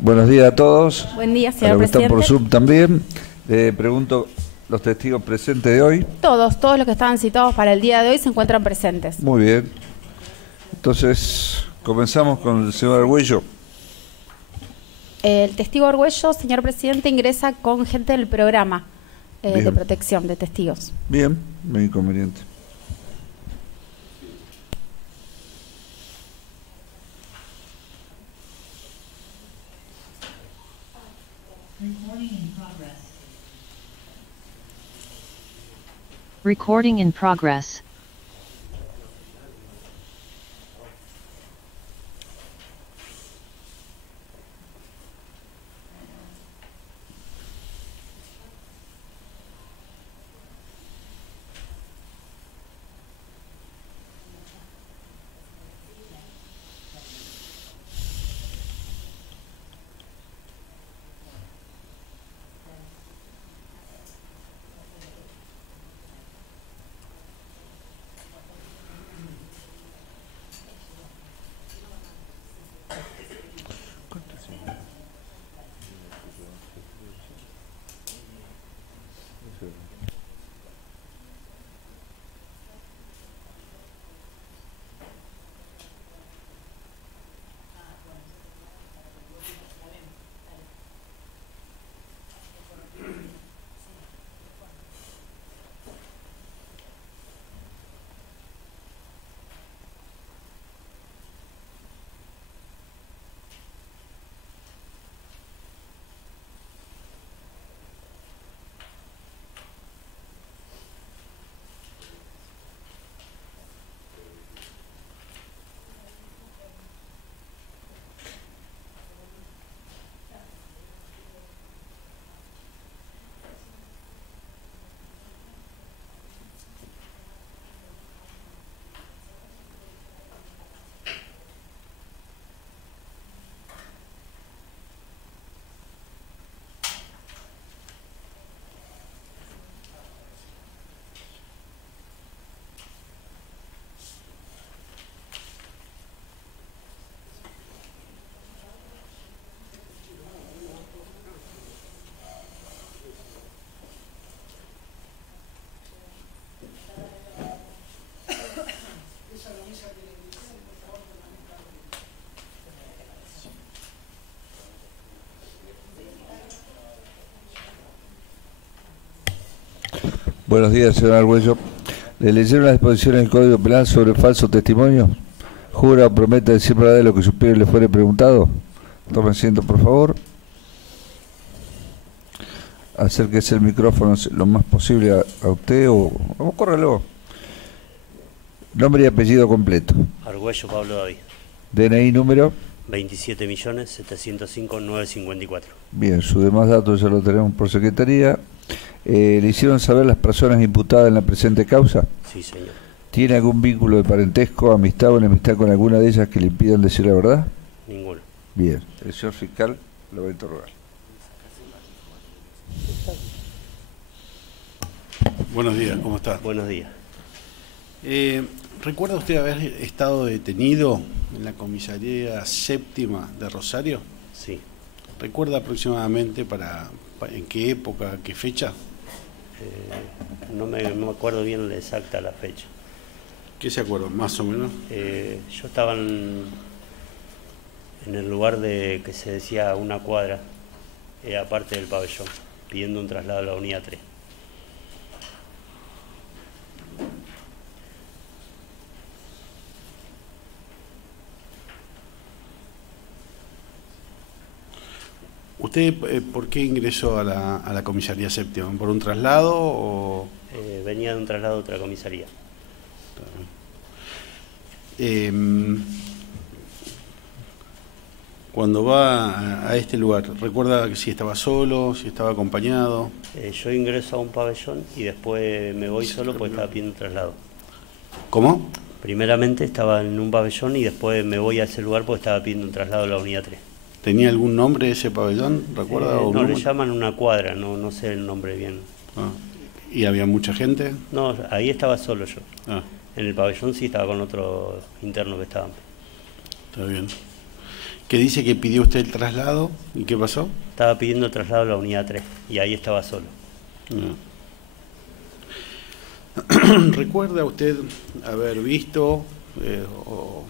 Buenos días a todos. Buen día, A señor los que están presidente. por Zoom también. Le pregunto, los testigos presentes de hoy. Todos los que estaban citados para el día de hoy se encuentran presentes. Muy bien. Entonces, comenzamos con el señor Argüello. El testigo Argüello, señor presidente, ingresa con gente del programa de protección de testigos. Bien, no hay inconveniente. Recording in progress. Buenos días, señor Argüello. ¿Le leyeron las disposiciones del Código Penal sobre falso testimonio? ¿Jura o promete decir verdad lo que supiera y le fuere preguntado? Tome asiento, por favor. Acérquese el micrófono lo más posible a usted o córrelo. Nombre y apellido completo. Argüello Pablo David. DNI número. 27.705.954. Bien, sus demás datos ya lo tenemos por secretaría. ¿Le hicieron saber las personas imputadas en la presente causa? Sí, señor. ¿Tiene algún vínculo de parentesco, amistad o enemistad con alguna de ellas que le impidan decir la verdad? Ninguno. Bien, el señor fiscal lo va a interrogar. Buenos días, ¿cómo está? Buenos días. ¿Recuerda usted haber estado detenido en la comisaría séptima de Rosario? Sí. ¿Recuerda aproximadamente en qué época, qué fecha? No me acuerdo bien la exacta la fecha. ¿Qué se acuerda, más o menos? Yo estaba en el lugar que se decía una cuadra, aparte del pabellón, pidiendo un traslado a la unidad 3. ¿Usted por qué ingresó a la comisaría séptima? ¿Por un traslado o...? Venía de un traslado a otra comisaría. Cuando va a este lugar, ¿recuerda si estaba solo, si estaba acompañado? Yo ingreso a un pabellón y después me voy solo porque estaba pidiendo un traslado. ¿Cómo? Primeramente estaba en un pabellón y después me voy a ese lugar porque estaba pidiendo un traslado a la unidad 3. ¿Tenía algún nombre ese pabellón? ¿Recuerda? No, le llaman una cuadra, no sé el nombre bien. Ah. ¿Y había mucha gente? No, ahí estaba solo yo. Ah. En el pabellón sí estaba con otros internos que estaban. Está bien. Que dice que pidió usted el traslado, ¿y qué pasó? Estaba pidiendo el traslado a la unidad 3 y ahí estaba solo. ¿Recuerda usted haber visto o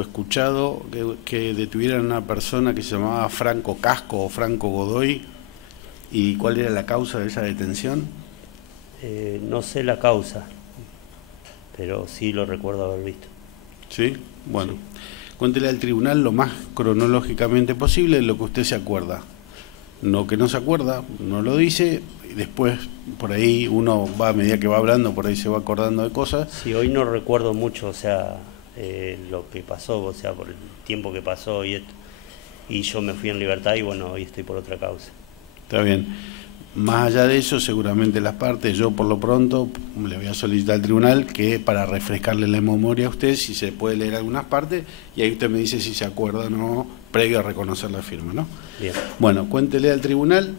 escuchado que detuvieran a una persona que se llamaba Franco Casco o Franco Godoy? ¿Y cuál era la causa de esa detención? No sé la causa, pero sí lo recuerdo haber visto. ¿Sí? Bueno, sí. Cuéntele al tribunal lo más cronológicamente posible de lo que usted se acuerda. Lo que no se acuerda, no lo dice, y después por ahí uno va, a medida que va hablando, por ahí se va acordando de cosas. Sí, hoy no recuerdo mucho, o sea, lo que pasó, o sea, por el tiempo que pasó y esto. Y yo me fui en libertad y bueno, hoy estoy por otra causa. Está bien. Más allá de eso, seguramente las partes, yo por lo pronto le voy a solicitar al tribunal que para refrescarle la memoria a usted, si se puede leer algunas partes, y ahí usted me dice si se acuerda o no, previo a reconocer la firma, ¿no? Bien. Bueno, cuéntele al tribunal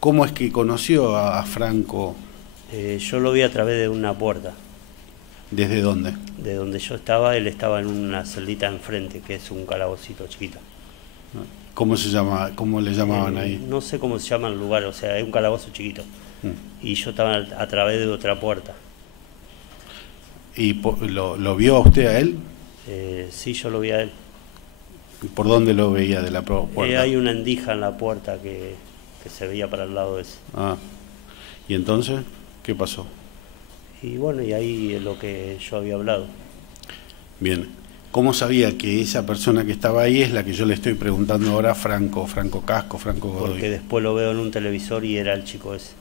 cómo es que conoció a Franco. Yo lo vi a través de una puerta. ¿Desde dónde? De donde yo estaba, él estaba en una celdita enfrente, que es un calabocito chiquito. ¿Cómo se llama? ¿Cómo le llamaban ahí? No sé cómo se llama el lugar, o sea, es un calabozo chiquito. Y yo estaba a través de otra puerta. ¿Y lo vio a usted a él? Sí, yo lo vi a él. ¿Por dónde lo veía de la puerta? Hay una endija en la puerta que se veía para el lado ese. Ah, ¿y entonces qué pasó? Y bueno, y ahí es lo que yo había hablado. Bien. ¿Cómo sabía que esa persona que estaba ahí es la que yo le estoy preguntando ahora, Franco Casco, Franco Godoy? Porque después lo veo en un televisor y era el chico ese.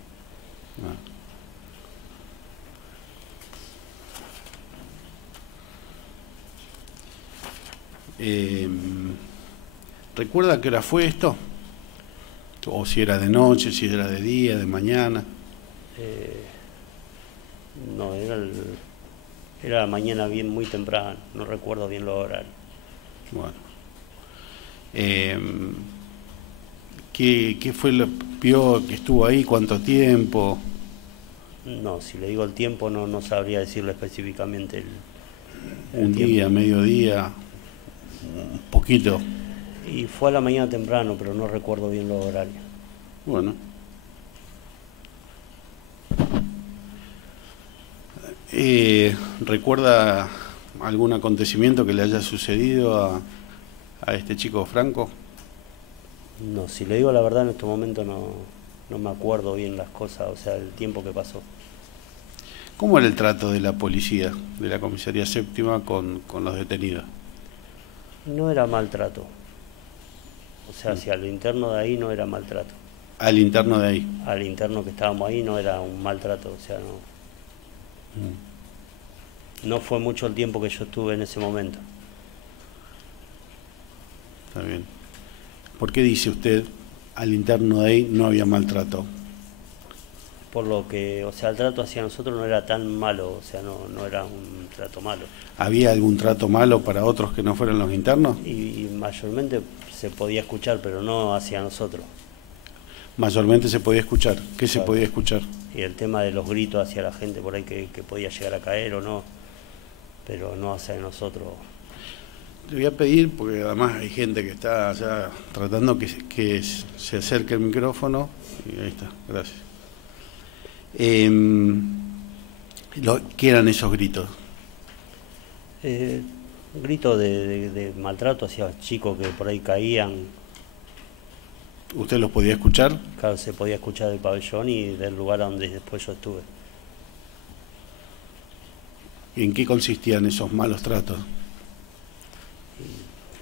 ¿Recuerda qué hora fue esto? ¿O si era de noche, si era de día, de mañana? No, era la mañana bien muy temprano, no recuerdo bien los horarios. Bueno. ¿Qué fue lo vio que estuvo ahí? ¿Cuánto tiempo? No, si le digo el tiempo no sabría decirle específicamente un día, mediodía, un poquito. Y fue a la mañana temprano, pero no recuerdo bien los horarios. Bueno. ¿Recuerda algún acontecimiento que le haya sucedido a este chico Franco? No, si le digo la verdad en este momento no me acuerdo bien las cosas, o sea, el tiempo que pasó. ¿Cómo era el trato de la policía, de la comisaría séptima con los detenidos? No era maltrato. O sea, si al interno de ahí no era maltrato. ¿Al interno de ahí? Al interno que estábamos ahí no era un maltrato, o sea, no. No fue mucho el tiempo que yo estuve en ese momento. Está bien. ¿Por qué dice usted al interno de ahí no había maltrato? Por lo que, o sea, el trato hacia nosotros no era tan malo, o sea, no era un trato malo. ¿Había algún trato malo para otros que no fueran los internos? Y mayormente se podía escuchar, pero no hacia nosotros. Mayormente se podía escuchar. ¿Qué se Claro. podía escuchar? Y el tema de los gritos hacia la gente por ahí que podía llegar a caer o no, pero no hacia nosotros. Le voy a pedir, porque además hay gente que está allá tratando que se acerque el micrófono. Y ahí está, gracias. ¿Qué eran esos gritos? Gritos de maltrato hacia chicos que por ahí caían. ¿Usted los podía escuchar? Claro, se podía escuchar del pabellón y del lugar donde después yo estuve. ¿Y en qué consistían esos malos tratos?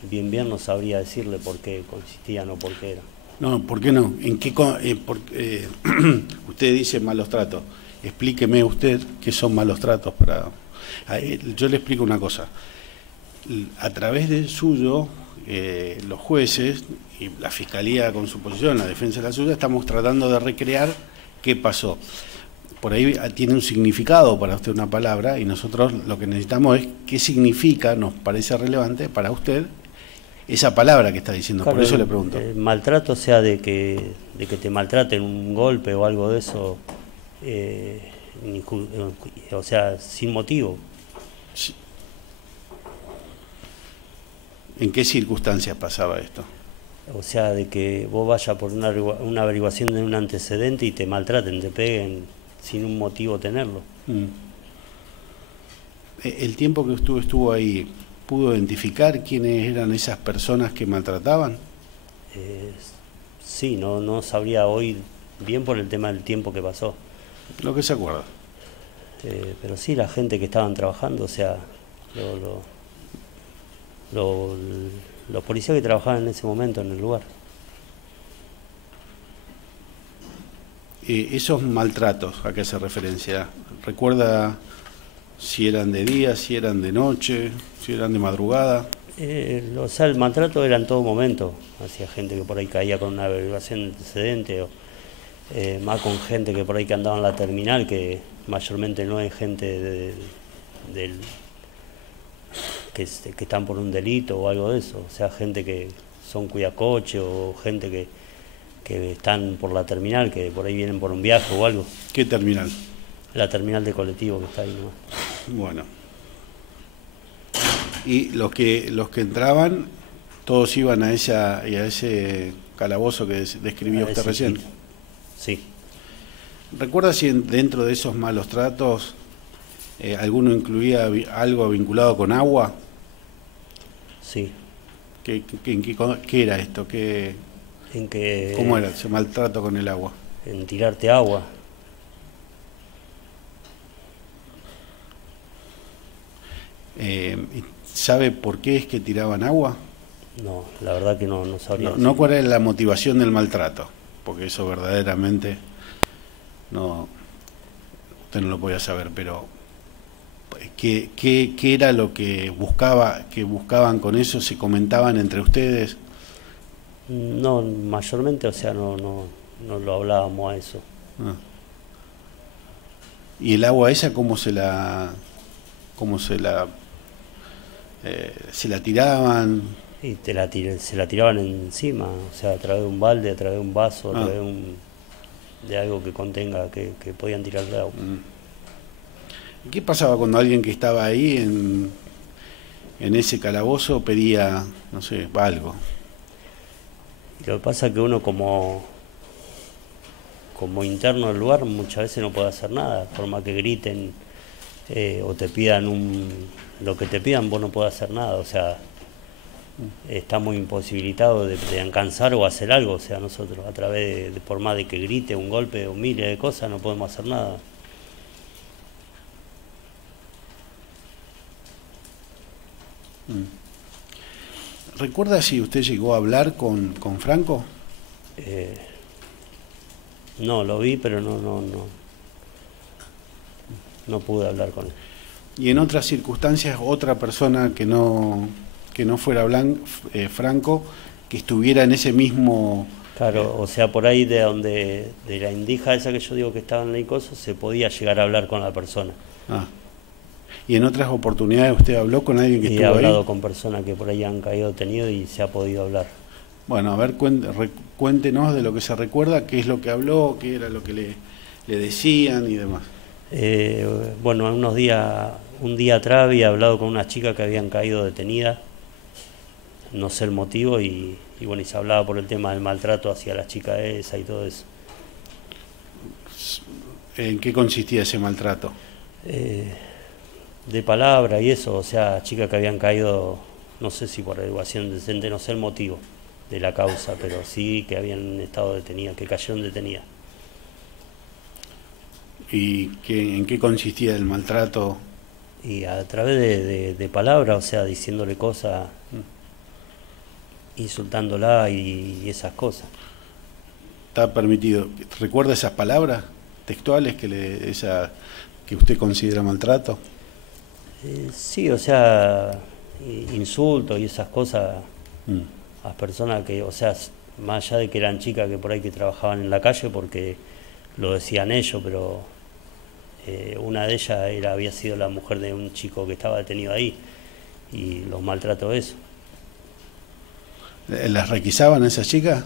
Bien no sabría decirle por qué consistían o por qué era. No, ¿por qué no? Usted dice malos tratos. Explíqueme usted qué son malos tratos. Yo le explico una cosa. A través del suyo, los jueces y la Fiscalía con su posición, la defensa de la suya, estamos tratando de recrear qué pasó. Por ahí tiene un significado para usted una palabra y nosotros lo que necesitamos es qué significa, nos parece relevante para usted esa palabra que está diciendo. Claro, por eso le pregunto. Maltrato, o sea, de que te maltraten, un golpe o algo de eso, o sea, sin motivo. Sí. ¿En qué circunstancias pasaba esto? O sea, de que vos vayas por una averiguación de un antecedente y te maltraten, te peguen sin un motivo tenerlo. El tiempo que usted estuvo ahí, ¿pudo identificar quiénes eran esas personas que maltrataban? Sí, no sabría hoy bien por el tema del tiempo que pasó. Lo que se acuerda. Pero sí, la gente que estaban trabajando, o sea, los policías que trabajaban en ese momento en el lugar. Esos maltratos, ¿a qué hace referencia? ¿Recuerda si eran de día, si eran de noche, si eran de madrugada? O sea, el maltrato era en todo momento, hacia gente que por ahí caía con una averiguación de antecedente, o más con gente que por ahí que andaba en la terminal, que mayormente no es gente que están por un delito o algo de eso, o sea, gente que son cuidacoche o gente que están por la terminal, que por ahí vienen por un viaje o algo. ¿Qué terminal? La terminal de colectivo que está ahí nomás. Bueno. Y los que entraban, todos iban a ese calabozo que describió usted recién. Sí. ¿Recuerda si dentro de esos malos tratos alguno incluía algo vinculado con agua? Sí. ¿Qué era esto? ¿Cómo era ese maltrato con el agua? En tirarte agua. ¿Sabe por qué es que tiraban agua? No, la verdad que no sabría. No, ¿cuál era la motivación del maltrato? Porque eso verdaderamente usted no lo podía saber, pero ¿qué era lo que buscaban con eso? ¿Se comentaban entre ustedes? No, mayormente, o sea, no lo hablábamos a eso. ¿Y el agua esa cómo se la tiraban? Y se la tiraban encima, o sea, a través de un balde, a través de un vaso, a través de algo que contenga, que podían tirar de agua. ¿Qué pasaba cuando alguien que estaba ahí en ese calabozo pedía, no sé, algo? Lo que pasa es que uno como interno del lugar muchas veces no puede hacer nada, por más que griten o te pidan lo que te pidan, vos no podés hacer nada, o sea, estamos imposibilitados de alcanzar o hacer algo, o sea, nosotros a través por más de que grite un golpe o miles de cosas, no podemos hacer nada. ¿Recuerda si usted llegó a hablar con Franco? No, lo vi, pero no pude hablar con él. ¿Y en otras circunstancias otra persona que no fuera Franco, que estuviera en ese mismo... Claro, o sea, por ahí de la indija esa que yo digo que estaba en la Icoso, se podía llegar a hablar con la persona. ¿Y en otras oportunidades usted habló con alguien que estuvo ahí? He hablado con personas que por ahí han caído detenidos y se ha podido hablar. Bueno, a ver, cuéntenos de lo que se recuerda, qué es lo que habló, qué era lo que le decían y demás. Bueno, un día atrás había hablado con unas chicas que habían caído detenidas, no sé el motivo, y bueno, y se hablaba por el tema del maltrato hacia las chicas esa y todo eso. ¿En qué consistía ese maltrato? De palabra y eso, o sea, chicas que habían caído, no sé si por educación decente, no sé el motivo de la causa, pero sí que habían estado detenidas, que cayeron detenidas. ¿Y en qué consistía el maltrato? Y a través de palabras, o sea, diciéndole cosas, insultándola y esas cosas. ¿Está permitido? ¿Recuerda esas palabras textuales que usted considera maltrato? Sí, o sea, insultos y esas cosas a las personas que, o sea, más allá de que eran chicas que por ahí que trabajaban en la calle, porque lo decían ellos, pero una de ellas había sido la mujer de un chico que estaba detenido ahí y los maltrató eso. ¿Las requisaban esas chicas?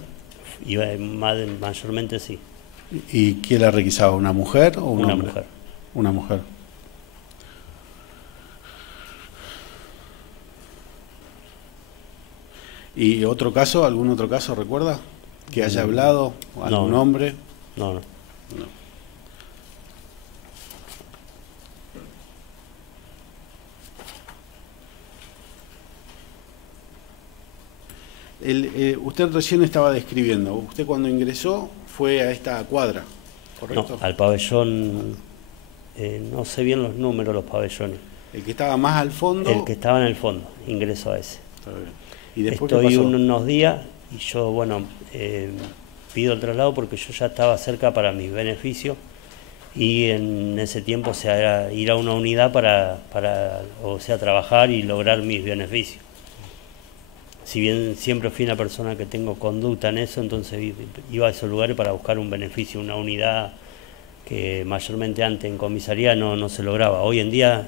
Y mayormente sí. ¿Y quién la requisaba? ¿Una mujer o un hombre? Una mujer. Una mujer. ¿Y otro caso, algún otro caso recuerda? ¿Que haya hablado? ¿Algún No. hombre? No. No. Usted recién estaba describiendo, usted cuando ingresó fue a esta cuadra, ¿correcto? No, al pabellón, no sé bien los números, los pabellones. El que estaba más al fondo. El que estaba en el fondo, ingreso a ese. Está bien. ¿Y después qué Estoy pasó? unos días y yo, bueno, pido el traslado porque yo ya estaba cerca para mis beneficios y en ese tiempo, o sea, era ir a una unidad para o sea, trabajar y lograr mis beneficios. Si bien siempre fui una persona que tengo conducta en eso, entonces iba a esos lugares para buscar un beneficio, una unidad que mayormente antes en comisaría no se lograba. Hoy en día,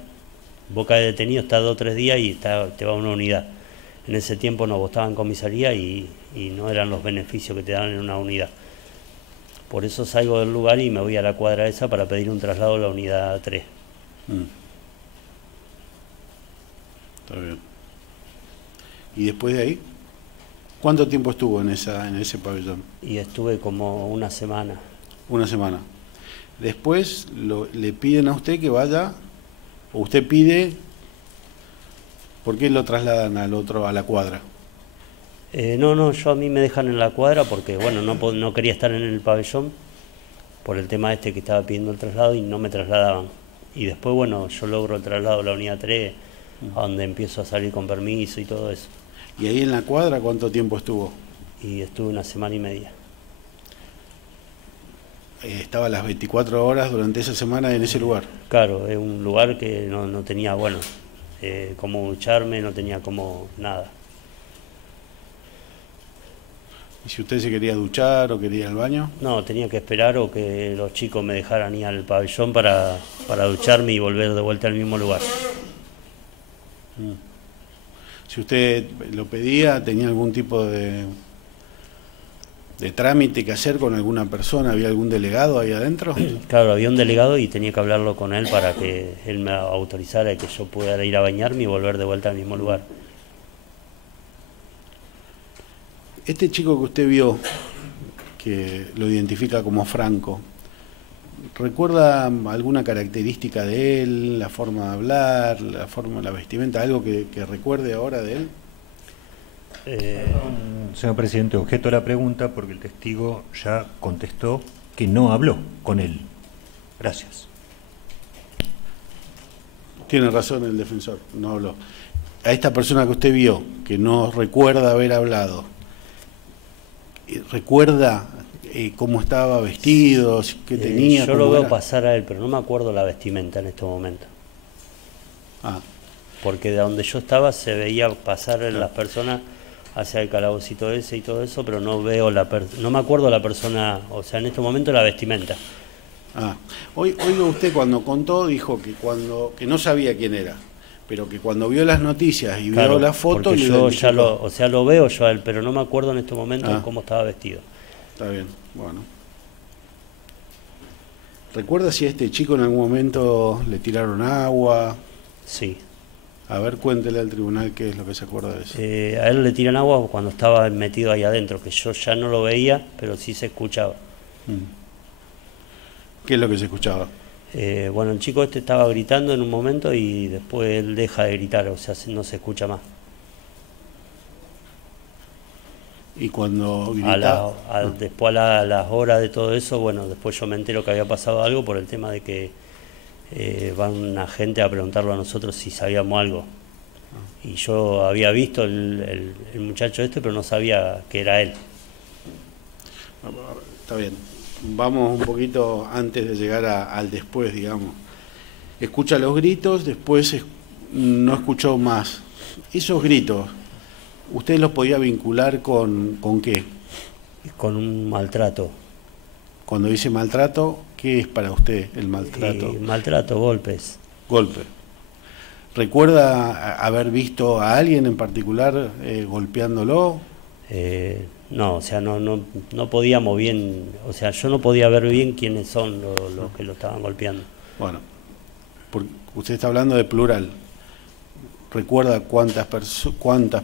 Boca de detenido está 2 o 3 días y te va a una unidad. En ese tiempo no, vos estabas en comisaría y no eran los beneficios que te daban en una unidad. Por eso salgo del lugar y me voy a la cuadra esa para pedir un traslado a la unidad 3. Está bien. ¿Y después de ahí? ¿Cuánto tiempo estuvo en ese pabellón? Y estuve como una semana. Una semana. Después le piden a usted que vaya, o usted pide, ¿por qué lo trasladan a la cuadra? No, yo a mí me dejan en la cuadra porque, bueno, no quería estar en el pabellón por el tema que estaba pidiendo el traslado y no me trasladaban. Y después, bueno, yo logro el traslado a la unidad 3, a donde empiezo a salir con permiso y todo eso. ¿Y ahí en la cuadra cuánto tiempo estuvo? Y estuve una semana y media. Estaba las 24 horas durante esa semana en ese lugar. Claro, es un lugar que no tenía, bueno, cómo ducharme, no tenía como nada. ¿Y si usted se quería duchar o quería ir al baño? No, tenía que esperar o que los chicos me dejaran ir al pabellón para ducharme y volver de vuelta al mismo lugar. Si usted lo pedía, ¿tenía algún tipo de trámite que hacer con alguna persona? ¿Había algún delegado ahí adentro? Claro, había un delegado y tenía que hablarlo con él para que él me autorizara y que yo pudiera ir a bañarme y volver de vuelta al mismo lugar. Este chico que usted vio, que lo identifica como Franco, ¿recuerda alguna característica de él, la forma de hablar, la vestimenta, algo que recuerde ahora de él? Señor presidente, objeto la pregunta porque el testigo ya contestó que no habló con él. Gracias. Tiene razón el defensor, no habló. A esta persona que usted vio, que no recuerda haber hablado, ¿recuerda cómo estaba vestido, qué tenía? Yo lo veo pasar a él, pero no me acuerdo la vestimenta en este momento. Porque de donde yo estaba se veía pasar las personas hacia el calabocito ese y todo eso, pero no veo no me acuerdo la persona, o sea, en este momento la vestimenta. Oiga, usted cuando contó dijo que no sabía quién era, pero que cuando vio las noticias y vio la foto... Porque yo ya lo veo yo a él, pero no me acuerdo en este momento cómo estaba vestido. Está bien, bueno. ¿Recuerda si a este chico en algún momento le tiraron agua? Sí. A ver, cuéntele al tribunal qué es lo que se acuerda de eso. A él le tiran agua cuando estaba metido ahí adentro, que yo ya no lo veía, pero sí se escuchaba. ¿Qué es lo que se escuchaba? Bueno, el chico estaba gritando en un momento y después él deja de gritar, o sea, no se escucha más. Y cuando grita... Después a las horas de todo eso, bueno, después yo me entero que había pasado algo por el tema de que van una gente a preguntarlo a nosotros si sabíamos algo. Y yo había visto el muchacho pero no sabía que era él. Está bien. Vamos un poquito antes de llegar al después, digamos. Escucha los gritos, después no escuchó más. Esos gritos, ¿usted los podía vincular con qué? Con un maltrato. Cuando dice maltrato, ¿qué es para usted el maltrato? Maltrato, golpes. Golpe. ¿Recuerda haber visto a alguien en particular golpeándolo? No, o sea, no podíamos bien, o sea, yo no podía ver bien quiénes son los que lo estaban golpeando. Bueno, usted está hablando de plural. ¿Recuerda cuántas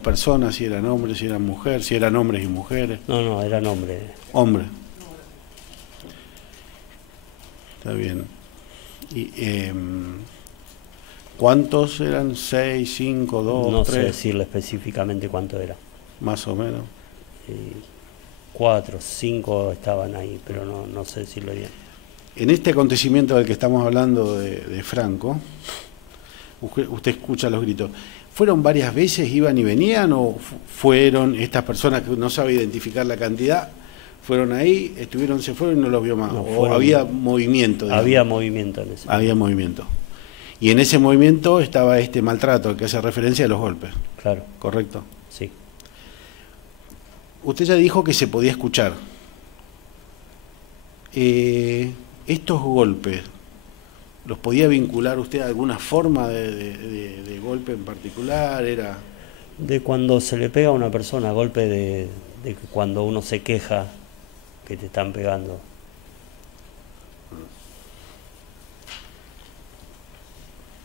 personas, si eran hombres, si eran mujeres, si eran hombres y mujeres? No, eran hombres. Hombre. Está bien. Y, ¿cuántos eran? ¿6, 5, 2, 3? No sé decirle específicamente cuánto era. Más o menos. 4, 5 estaban ahí, pero no sé decirlo bien. En este acontecimiento del que estamos hablando de Franco, usted escucha los gritos. ¿Fueron varias veces, iban y venían, o fueron estas personas que no sabe identificar la cantidad? ¿Fueron ahí, estuvieron, se fueron y no los vio más? No, ¿O había movimiento? Digamos? Había movimiento en ese momento. Había movimiento. Y en ese movimiento estaba este maltrato al que hace referencia a los golpes. Claro. ¿Correcto? Sí. Usted ya dijo que se podía escuchar. Estos golpes, ¿los podía vincular usted a alguna forma de golpe en particular? ¿Era De cuando se le pega a una persona, golpe de cuando uno se queja que te están pegando.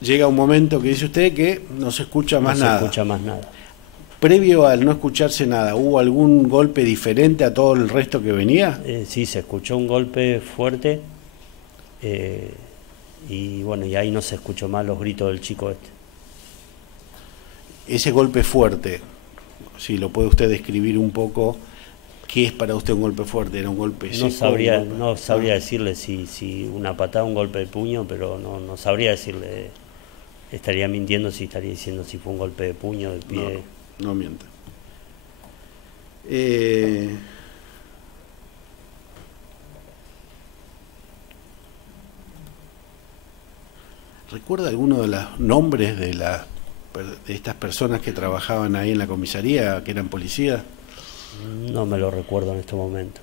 Llega un momento que dice usted que no se escucha más nada. No se escucha más nada. Previo al no escucharse nada, ¿hubo algún golpe diferente a todo el resto que venía? Sí, se escuchó un golpe fuerte y bueno, y ahí no se escuchó más los gritos del chico este. Ese golpe fuerte, si lo puede usted describir un poco, ¿qué es para usted un golpe fuerte? ¿Era un golpe seco? No sabría decirle si una patada, un golpe de puño, pero no sabría decirle. Estaría mintiendo si estaría diciendo si fue un golpe de puño, de pie. No miente. ¿Recuerda alguno de los nombres de estas personas que trabajaban ahí en la comisaría, que eran policías? No me lo recuerdo en este momento.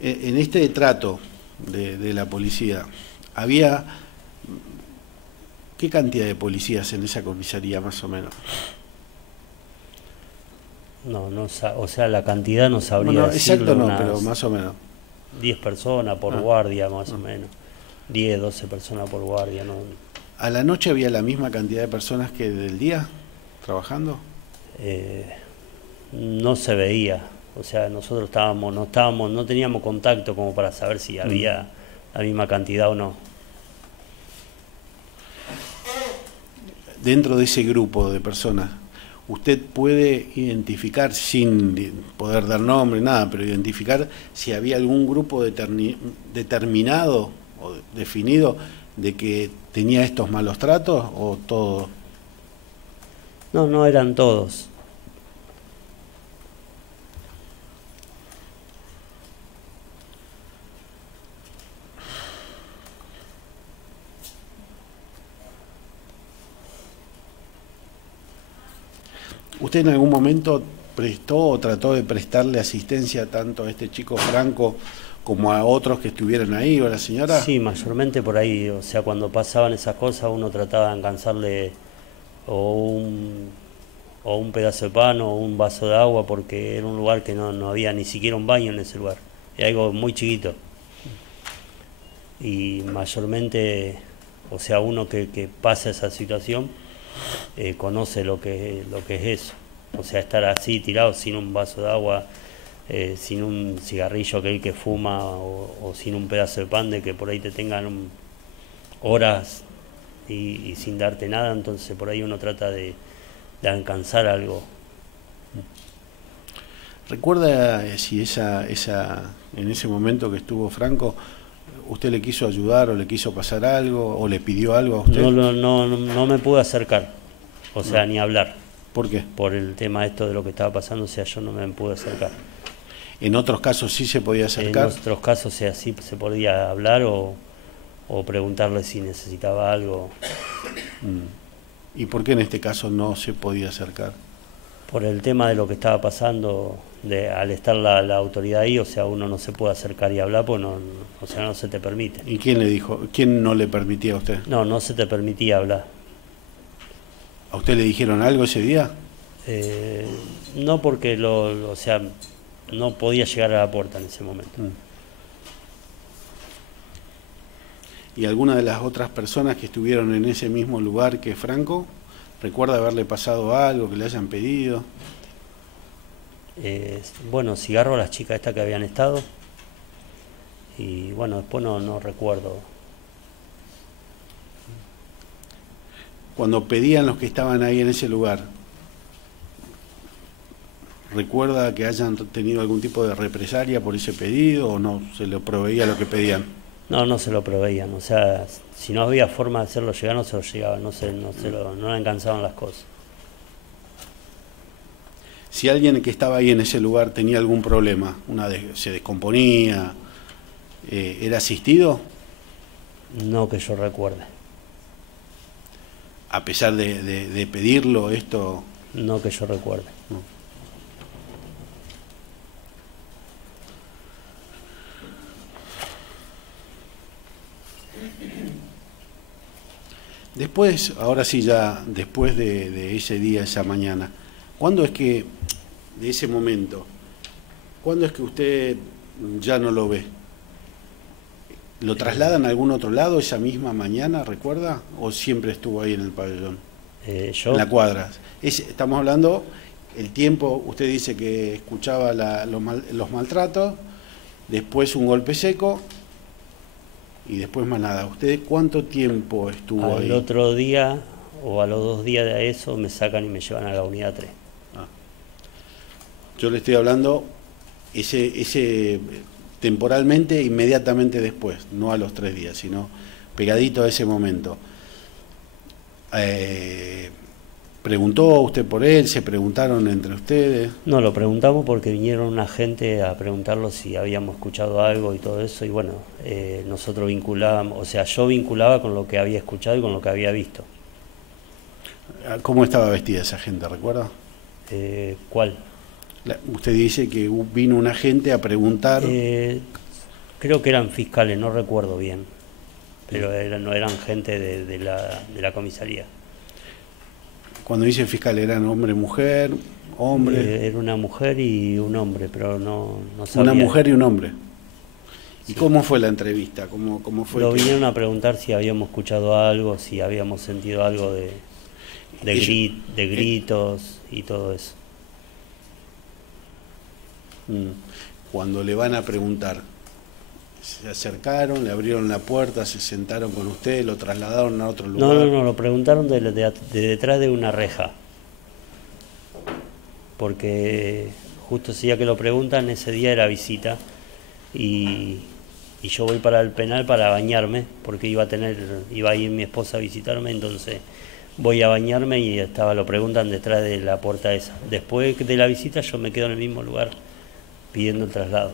En este trato de la policía, ¿había qué cantidad de policías en esa comisaría más o menos? O sea, la cantidad no sabría decirlo. Exacto no, pero más o menos. 10 personas por guardia, más o menos. 10, 12 personas por guardia, ¿no? ¿A la noche había la misma cantidad de personas que del día trabajando? No se veía. O sea, nosotros no teníamos contacto como para saber si había la misma cantidad o no. Dentro de ese grupo de personas, ¿usted puede identificar, sin poder dar nombre, nada, pero identificar si había algún grupo determinado o definido de que tenía estos malos tratos o todo? No eran todos. ¿Usted en algún momento prestó o trató de prestarle asistencia tanto a este chico Franco como a otros que estuvieran ahí o a la señora? Sí, mayormente por ahí. O sea, cuando pasaban esas cosas uno trataba de alcanzarle o un pedazo de pan o un vaso de agua, porque era un lugar que no había ni siquiera un baño en ese lugar. Era algo muy chiquito. Y mayormente, o sea, uno que pasa esa situación conoce lo que es eso. O sea, estar así tirado sin un vaso de agua, sin un cigarrillo aquel que fuma o sin un pedazo de pan, de que por ahí te tengan horas y sin darte nada. Entonces por ahí uno trata de alcanzar algo. ¿Recuerda si en ese momento que estuvo Franco, usted le quiso ayudar o le quiso pasar algo o le pidió algo a usted? No me pude acercar, o sea, ni hablar. ¿Por qué? Por el tema esto de lo que estaba pasando, o sea, yo no me pude acercar. ¿En otros casos sí se podía acercar? En otros casos, o sea, sí se podía hablar o preguntarle si necesitaba algo. ¿Y por qué en este caso no se podía acercar? Por el tema de lo que estaba pasando, al estar la autoridad ahí, o sea, uno no se puede acercar y hablar, pues o sea, no se te permite. ¿Y quién le dijo? ¿Quién no le permitía a usted? No se te permitía hablar. ¿A usted le dijeron algo ese día? No, porque o sea, no podía llegar a la puerta en ese momento. ¿Y alguna de las otras personas que estuvieron en ese mismo lugar que Franco? ¿Recuerda haberle pasado algo, que le hayan pedido? Bueno, cigarro a las chicas estas que habían estado. Y bueno, después no recuerdo. Cuando pedían los que estaban ahí en ese lugar, ¿recuerda que hayan tenido algún tipo de represalia por ese pedido o no se lo proveía lo que pedían? No se lo proveían. O sea, si no había forma de hacerlo llegar, no se lo llegaban. No le alcanzaban las cosas. Si alguien que estaba ahí en ese lugar tenía algún problema, se descomponía, ¿era asistido? No que yo recuerde. A pesar de pedirlo, esto... No que yo recuerde. No. Después, ahora sí ya, después de ese día, esa mañana, ¿cuándo es que, de ese momento, cuándo es que usted ya no lo ve? ¿Lo trasladan a algún otro lado esa misma mañana, recuerda? ¿O siempre estuvo ahí en el pabellón? Yo. En la cuadra. Estamos hablando, el tiempo, usted dice que escuchaba los maltratos, después un golpe seco y después más nada. ¿Usted cuánto tiempo estuvo ahí? Al otro día o a los 2 días de eso me sacan y me llevan a la unidad 3. Yo le estoy hablando temporalmente, inmediatamente después, no a los 3 días, sino pegadito a ese momento. ¿Preguntó usted por él? ¿Se preguntaron entre ustedes? No, lo preguntamos porque vinieron una gente a preguntarlo si habíamos escuchado algo y todo eso, y bueno, nosotros vinculábamos, o sea, yo vinculaba con lo que había escuchado y con lo que había visto. ¿Cómo estaba vestida esa gente, recuerda? ¿Cuál? Usted dice que vino una gente a preguntar... creo que eran fiscales, no recuerdo bien, pero no eran gente de la comisaría. Cuando dice fiscal, ¿eran hombre, mujer, hombre? Era una mujer y un hombre, pero no sabía. Una mujer y un hombre. ¿Y sí. cómo fue la entrevista? ¿Cómo fue? Lo vinieron a preguntar si habíamos escuchado algo, si habíamos sentido algo de gritos y todo eso. Cuando le van a preguntar, ¿se acercaron, le abrieron la puerta, se sentaron con usted, lo trasladaron a otro lugar? No, lo preguntaron de detrás de una reja. Porque justo ese día que lo preguntan, ese día era visita. Y yo voy para el penal para bañarme, porque iba a ir mi esposa a visitarme, entonces voy a bañarme y lo preguntan detrás de la puerta esa. Después de la visita yo me quedo en el mismo lugar pidiendo el traslado.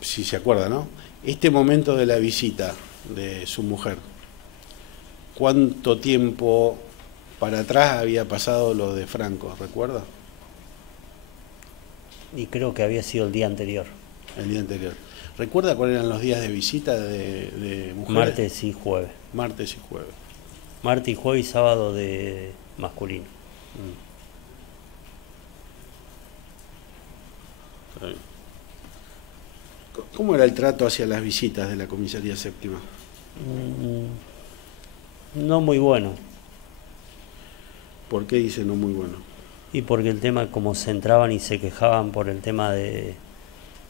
Si se acuerda, ¿no? Este momento de la visita de su mujer, ¿cuánto tiempo para atrás había pasado lo de Franco, recuerda? Y creo que había sido el día anterior. El día anterior. ¿Recuerda cuáles eran los días de visita de mujeres? Martes y jueves. Martes y jueves. Martes y jueves y sábado de masculino. ¿Cómo era el trato hacia las visitas de la comisaría séptima? No muy bueno. ¿Por qué dice no muy bueno? Y porque el tema, como se entraban y se quejaban por el tema de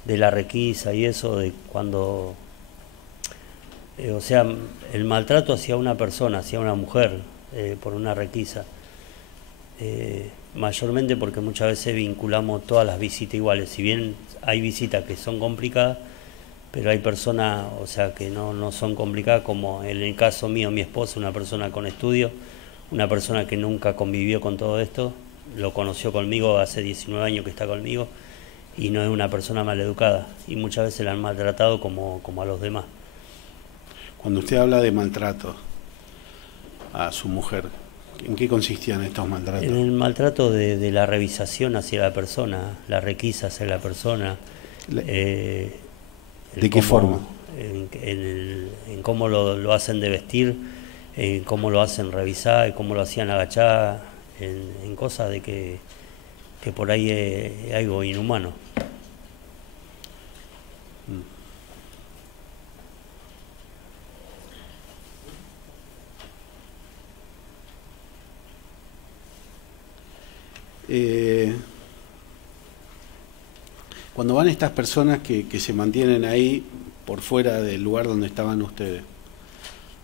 la requisa y eso, de cuando... o sea, el maltrato hacia una persona, hacia una mujer, por una requisa. Mayormente porque muchas veces vinculamos todas las visitas iguales. Si bien hay visitas que son complicadas, pero hay personas, o sea, que no son complicadas, como en el caso mío, mi esposa, una persona con estudio, una persona que nunca convivió con todo esto, lo conoció conmigo hace 19 años que está conmigo, y no es una persona maleducada, y muchas veces la han maltratado como a los demás. Cuando usted habla de maltrato a su mujer, ¿en qué consistían estos maltratos? En el maltrato de la revisación hacia la persona, la requisa hacia la persona. ¿De qué forma? En cómo lo hacen de vestir, en cómo lo hacen revisar, en cómo lo hacían agachar, en cosas de que por ahí es algo inhumano. Cuando van estas personas que se mantienen ahí por fuera del lugar donde estaban ustedes,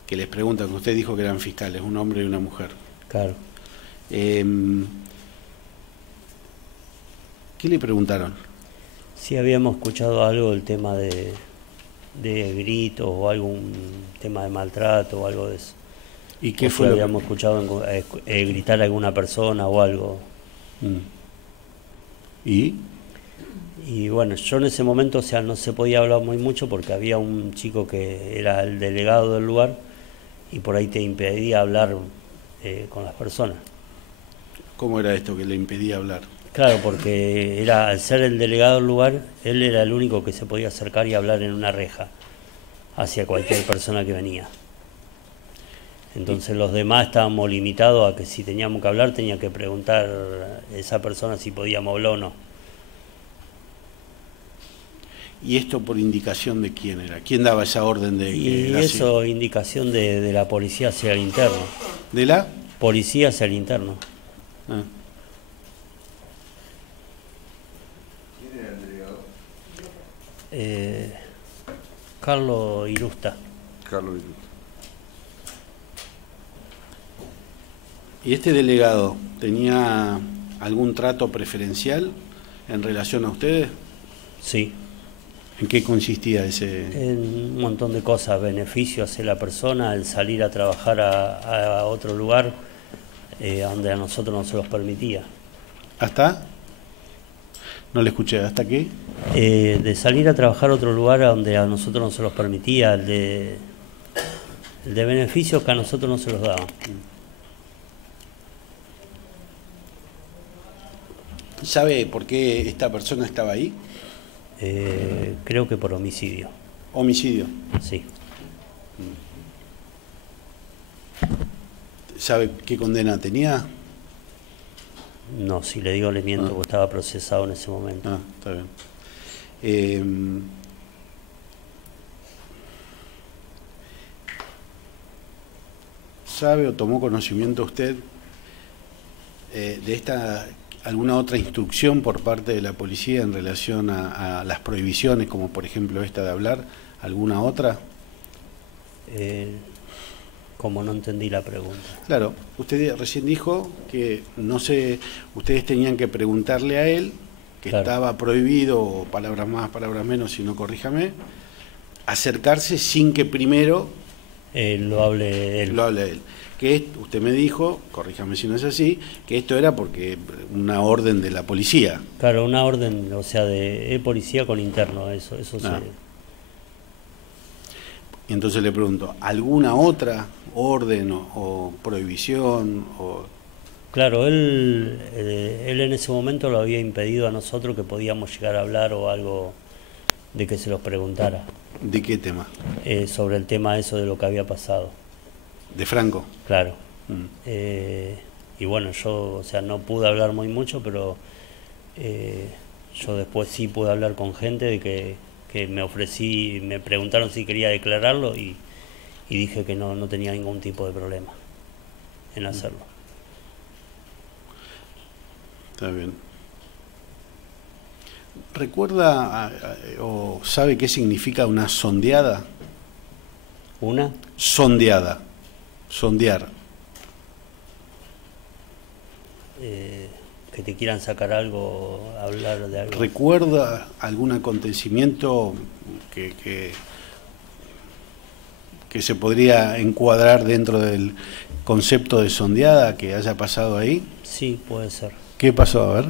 que les preguntan, que usted dijo que eran fiscales, un hombre y una mujer. Claro. ¿Qué le preguntaron? Sí, habíamos escuchado algo del tema de gritos o algún tema de maltrato o algo de eso. ¿Y qué O fue si lo habíamos escuchado gritar a alguna persona o algo. ¿Y? Y bueno, yo en ese momento, o sea, no se podía hablar muy mucho porque había un chico que era el delegado del lugar y por ahí te impedía hablar con las personas. ¿Cómo era esto que le impedía hablar? Claro, porque era, al ser el delegado del lugar, él era el único que se podía acercar y hablar en una reja hacia cualquier persona que venía. Entonces los demás estábamos limitados a que si teníamos que hablar tenía que preguntar a esa persona si podíamos hablar o no. ¿Y esto por indicación de quién era? ¿Quién daba esa orden de que Y era así? eso indicación de la policía hacia el interno. ¿De la? Policía hacia el interno. Ah. ¿Quién era el delegado? Carlos Irusta. Carlos Viruta. ¿Y este delegado tenía algún trato preferencial en relación a ustedes? Sí. ¿En qué consistía ese? En un montón de cosas, beneficios hacia la persona, el salir a trabajar a otro lugar donde a nosotros no se los permitía. ¿Hasta? No le escuché, ¿hasta qué? De salir a trabajar a otro lugar a donde a nosotros no se los permitía, el de beneficios que a nosotros no se los daban. ¿Sabe por qué esta persona estaba ahí? Creo que por homicidio, Homicidio. sí. ¿Sabe qué condena tenía? No, si le digo le miento, porque estaba procesado en ese momento. Ah, está bien. ¿Sabe o tomó conocimiento usted de esta alguna otra instrucción por parte de la policía en relación a las prohibiciones, como por ejemplo esta de hablar? ¿Alguna otra? Como no entendí la pregunta. Claro, usted recién dijo que no sé, ustedes tenían que preguntarle a él que Claro. estaba prohibido, o palabras más, palabras menos, si no corríjame, acercarse sin que primero Lo hable él. lo hable él. Que usted me dijo, corríjame si no es así, que esto era porque una orden de la policía. Claro, una orden, o sea, de policía con interno, eso Ah. se... Y entonces le pregunto, ¿alguna otra orden o prohibición? Claro, él en ese momento lo había impedido a nosotros que podíamos llegar a hablar o algo de que se los preguntara ¿De qué tema? sobre el tema eso de lo que había pasado. ¿De Franco? Claro. Mm. Y bueno, yo, o sea, no pude hablar muy mucho, pero yo después sí pude hablar con gente de que me ofrecí, me preguntaron si quería declararlo y dije que no tenía ningún tipo de problema en hacerlo. Está bien. ¿Recuerda o sabe qué significa una sondeada? ¿Una? Sondeada. Sondear. Que te quieran sacar algo, hablar de algo. ¿Recuerda algún acontecimiento que se podría encuadrar dentro del concepto de sondeada que haya pasado ahí? Sí, puede ser. ¿Qué pasó? A ver.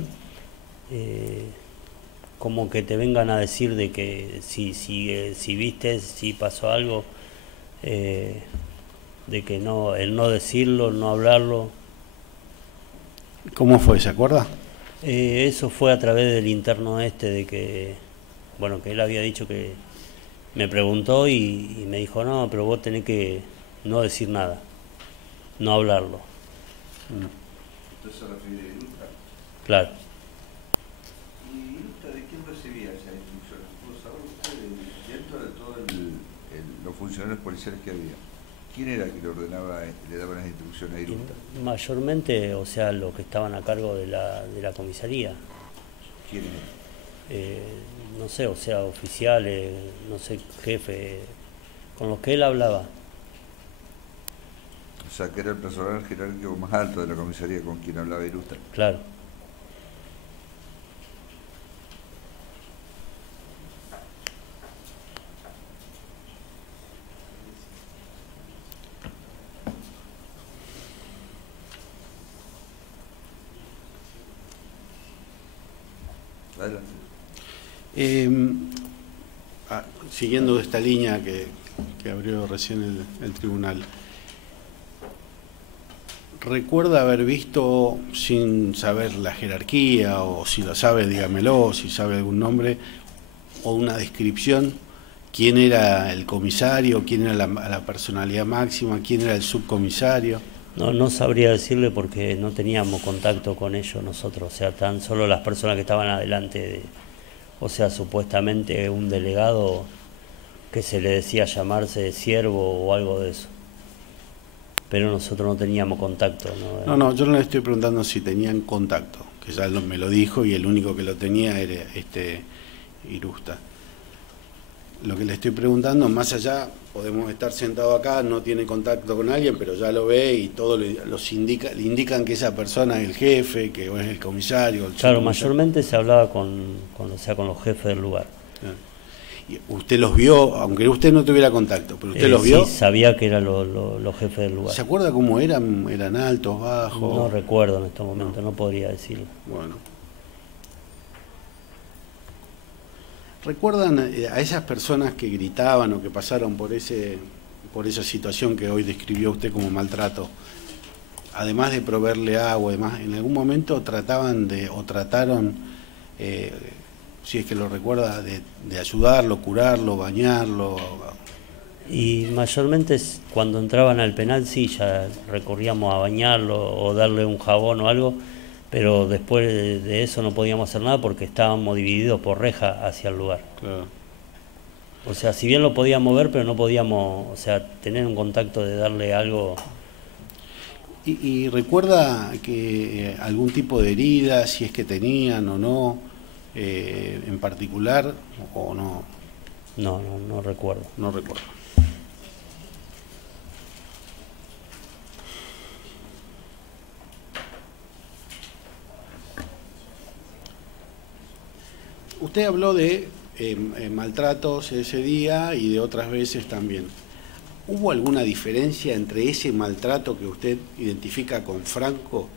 Como que te vengan a decir de que si viste, si pasó algo, de que no, el no decirlo, no hablarlo. ¿Cómo fue? ¿Se acuerda? Eso fue a través del interno de que, bueno, que él había dicho que me preguntó y me dijo, no, pero vos tenés que no decir nada, no hablarlo. ¿Usted se refiere a Irusta? Claro. ¿Y Irusta de quién recibía esas instrucciones? ¿Pudo saber usted dentro de todos los funcionarios policiales que había? ¿Quién era que le ordenaba, le daba las instrucciones a Irusta? Mayormente, o sea, los que estaban a cargo de la comisaría. ¿Quién era? No sé, o sea, oficiales, no sé, jefe, con los que él hablaba. O sea, que era el personal jerárquico más alto de la comisaría con quien hablaba Irusta. Claro. Adelante. Siguiendo esta línea que abrió recién el tribunal, ¿recuerda haber visto, sin saber la jerarquía, o si lo sabe, dígamelo, si sabe algún nombre o una descripción, quién era el comisario, quién era la personalidad máxima, quién era el subcomisario? No sabría decirle porque no teníamos contacto con ellos nosotros, o sea, tan solo las personas que estaban adelante, o sea, supuestamente un delegado que se le decía llamarse siervo o algo de eso. Pero nosotros no teníamos contacto. No, yo no le estoy preguntando si tenían contacto, que ya me lo dijo y el único que lo tenía era Irusta. Lo que le estoy preguntando, más allá, podemos estar sentados acá, no tiene contacto con alguien, pero ya lo ve y todo le indican que esa persona es el jefe, que es el comisario. Claro, mayormente se hablaba con los jefes del lugar. Y usted los vio, aunque usted no tuviera contacto, pero usted los vio. Sí, sabía que eran los jefes del lugar. ¿Se acuerda cómo eran? ¿Eran altos, bajos? No recuerdo en estos momentos, no podría decirlo. Bueno. ¿Recuerdan a esas personas que gritaban o que pasaron por esa situación que hoy describió usted como maltrato? Además de proveerle agua, además, en algún momento trataron, si es que lo recuerda, de ayudarlo, curarlo, bañarlo. Y mayormente cuando entraban al penal sí, ya recorríamos a bañarlo o darle un jabón o algo, pero después de eso no podíamos hacer nada porque estábamos divididos por reja hacia el lugar. Claro. O sea, si bien lo podíamos ver, pero no podíamos, o sea, tener un contacto de darle algo. ¿Y recuerda que algún tipo de herida, si es que tenían o no, en particular, o no? No recuerdo. No recuerdo. Usted habló de maltratos ese día y de otras veces también. ¿Hubo alguna diferencia entre ese maltrato que usted identifica con Franco,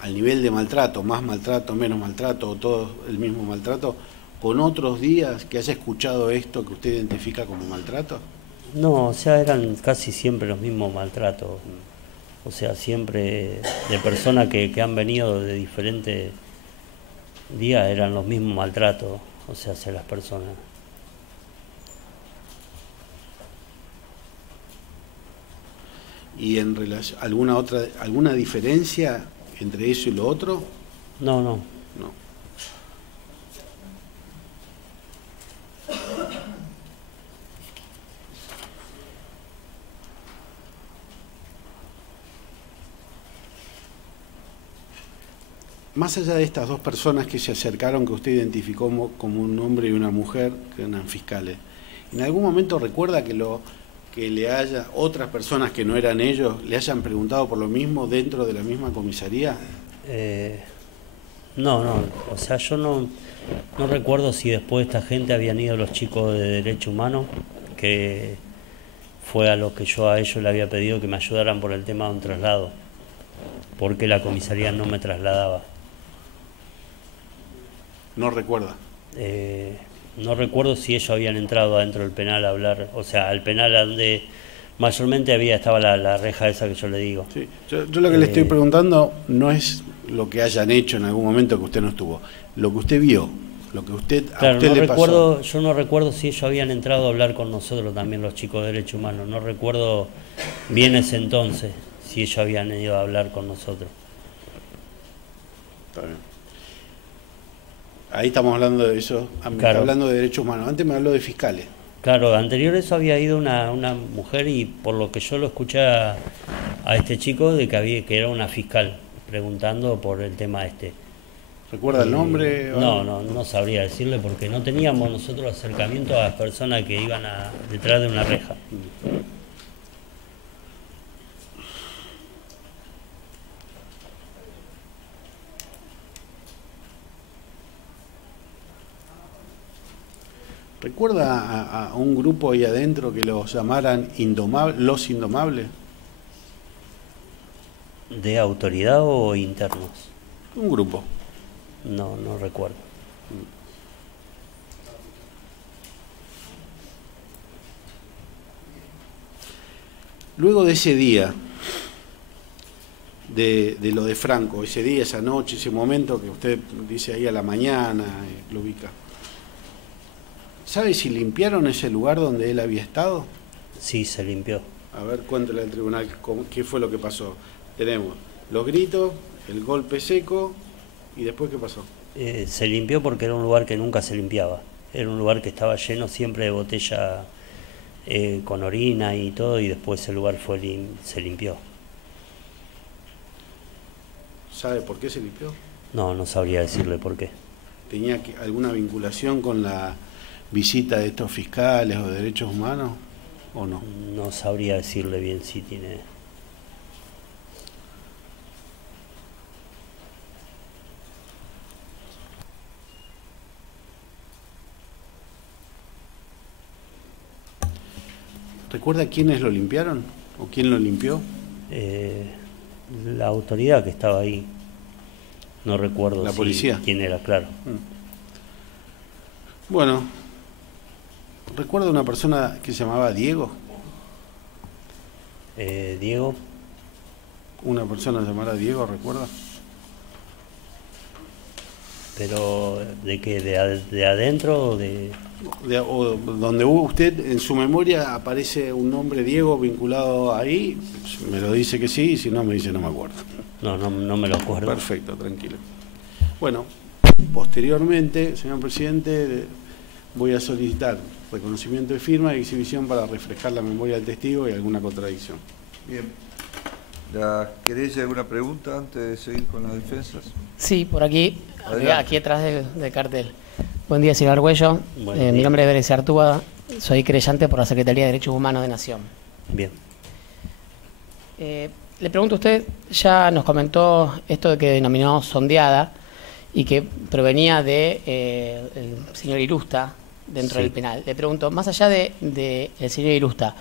al nivel de maltrato, más maltrato, menos maltrato, o todo el mismo maltrato, con otros días que haya escuchado esto que usted identifica como maltrato? No, o sea, eran casi siempre los mismos maltratos. O sea, siempre de personas que han venido de diferentes días eran los mismos maltratos, o sea, hacia las personas. ¿Y en relación alguna diferencia entre eso y lo otro? No. No. Más allá de estas dos personas que se acercaron, que usted identificó como un hombre y una mujer, que eran fiscales, ¿en algún momento recuerda que le haya otras personas que no eran ellos, le hayan preguntado por lo mismo dentro de la misma comisaría? No, o sea, yo no recuerdo si después de esta gente habían ido los chicos de Derechos Humanos, que fue a lo que yo a ellos le había pedido que me ayudaran por el tema de un traslado, porque la comisaría no me trasladaba. No recuerda. No recuerdo si ellos habían entrado adentro del penal a hablar, o sea, al penal donde mayormente estaba la reja esa que yo le digo. Sí. Yo lo que le estoy preguntando no es lo que hayan hecho en algún momento que usted no estuvo, lo que usted vio, lo que a usted le pasó. Yo no recuerdo si ellos habían entrado a hablar con nosotros también, los chicos de Derechos Humanos. No recuerdo bien ese entonces si ellos habían ido a hablar con nosotros. Está bien. Ahí estamos hablando de eso, Claro. hablando de derechos humanos. Antes me habló de fiscales. Claro, anterior a eso había ido una mujer y por lo que yo lo escuché a este chico de que era una fiscal preguntando por el tema este. ¿Recuerda el nombre? No sabría decirle porque no teníamos nosotros acercamiento a las personas que iban detrás de una reja. ¿Recuerda a un grupo ahí adentro que los llamaran los Indomables? ¿De autoridad o internos? Un grupo. No recuerdo. Luego de ese día, de lo de Franco, ese día, esa noche, ese momento que usted dice ahí a la mañana, lo ubica. ¿Sabe si limpiaron ese lugar donde él había estado? Sí, se limpió. A ver, cuéntale al tribunal qué fue lo que pasó. Tenemos los gritos, el golpe seco, y después ¿qué pasó? Se limpió porque era un lugar que nunca se limpiaba. Era un lugar que estaba lleno siempre de botella con orina y todo, y después el lugar se limpió. ¿Sabe por qué se limpió? No sabría decirle por qué. ¿Tenía alguna vinculación con la visita de estos fiscales o de derechos humanos o no? No sabría decirle bien si tiene. ¿Recuerda quiénes lo limpiaron o quién lo limpió? La autoridad que estaba ahí. No recuerdo la policía. Quién era, claro. Bueno, ¿recuerda una persona que se llamaba Diego? Diego. Una persona llamada Diego, ¿recuerda? ¿Pero de qué? ¿De adentro o de...? O donde usted en su memoria aparece un nombre Diego vinculado ahí, me lo dice que sí, y si no me dice no me acuerdo. No me lo acuerdo. Perfecto, tranquilo. Bueno, posteriormente, señor presidente, voy a solicitar reconocimiento de firma y exhibición para refrescar la memoria del testigo y alguna contradicción. Bien. ¿Querés alguna pregunta antes de seguir con las defensas? Sí, por aquí atrás del cartel. Buen día, señor Argüello. Mi nombre es Berecia Artúa, soy creyente por la Secretaría de Derechos Humanos de Nación. Bien. Le pregunto a usted, ya nos comentó esto de que denominó sondeada y que provenía de el señor Irusta dentro del penal. Le pregunto, más allá de el señor Irusta,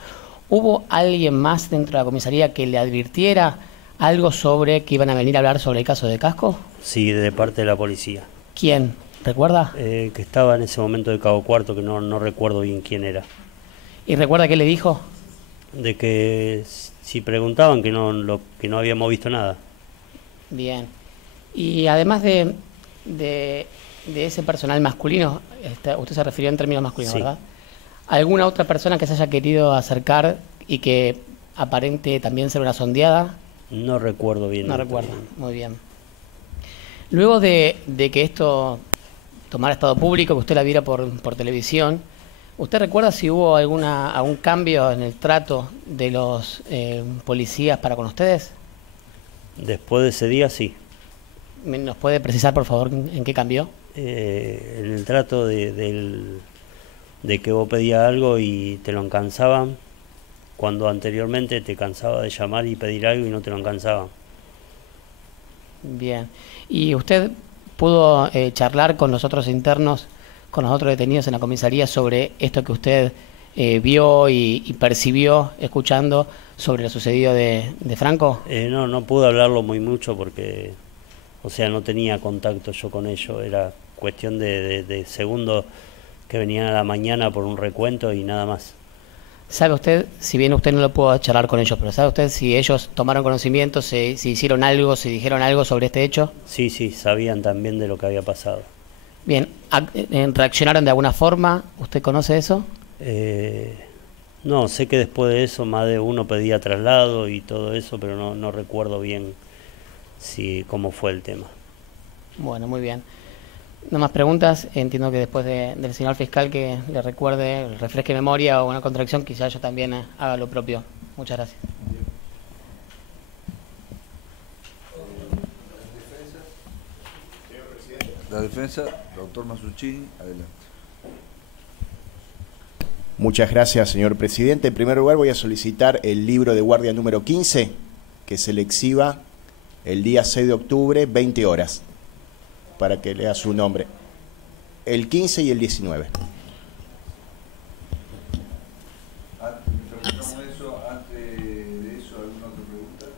¿hubo alguien más dentro de la comisaría que le advirtiera algo sobre que iban a venir a hablar sobre el caso de Casco? Sí, de parte de la policía. ¿Quién? ¿Recuerda? Que estaba en ese momento de Cabo Cuarto, que no recuerdo bien quién era. ¿Y recuerda qué le dijo? De que si preguntaban que no habíamos visto nada. Bien. Y además de ese personal masculino, usted se refirió en términos masculinos, sí. ¿Verdad? ¿Alguna otra persona que se haya querido acercar y que aparente también ser una sondeada? No recuerdo bien. No recuerdo, muy bien. Luego de que esto tomara estado público, que usted la viera por televisión, ¿usted recuerda si hubo algún cambio en el trato de los policías para con ustedes? Después de ese día, sí. ¿Nos puede precisar, por favor, en qué cambió? En el trato de que vos pedías algo y te lo encansaban, cuando anteriormente te cansaba de llamar y pedir algo y no te lo encansaban. Bien. ¿Y usted pudo charlar con los otros internos, con los otros detenidos en la comisaría sobre esto que usted vio y percibió, escuchando, sobre lo sucedido de Franco? No pude hablarlo muy mucho porque, o sea, no tenía contacto yo con ellos. Era cuestión de segundos que venían a la mañana por un recuento y nada más. ¿Sabe usted, si bien usted no lo pudo charlar con ellos, pero sabe usted si ellos tomaron conocimiento, si hicieron algo, si dijeron algo sobre este hecho? Sí, sabían también de lo que había pasado. Bien, ¿reaccionaron de alguna forma? ¿Usted conoce eso? No, sé que después de eso más de uno pedía traslado y todo eso, pero no recuerdo bien cómo fue el tema. Bueno, muy bien. No más preguntas. Entiendo que después del señor fiscal que le recuerde, refresque memoria o una contracción, quizá yo también haga lo propio. Muchas gracias. La defensa, doctor Masuccini, adelante. Muchas gracias, señor presidente. En primer lugar, voy a solicitar el libro de guardia número 15, que se le exhiba el día 6 de octubre, 20 horas, para que lea su nombre. El 15 y el 19.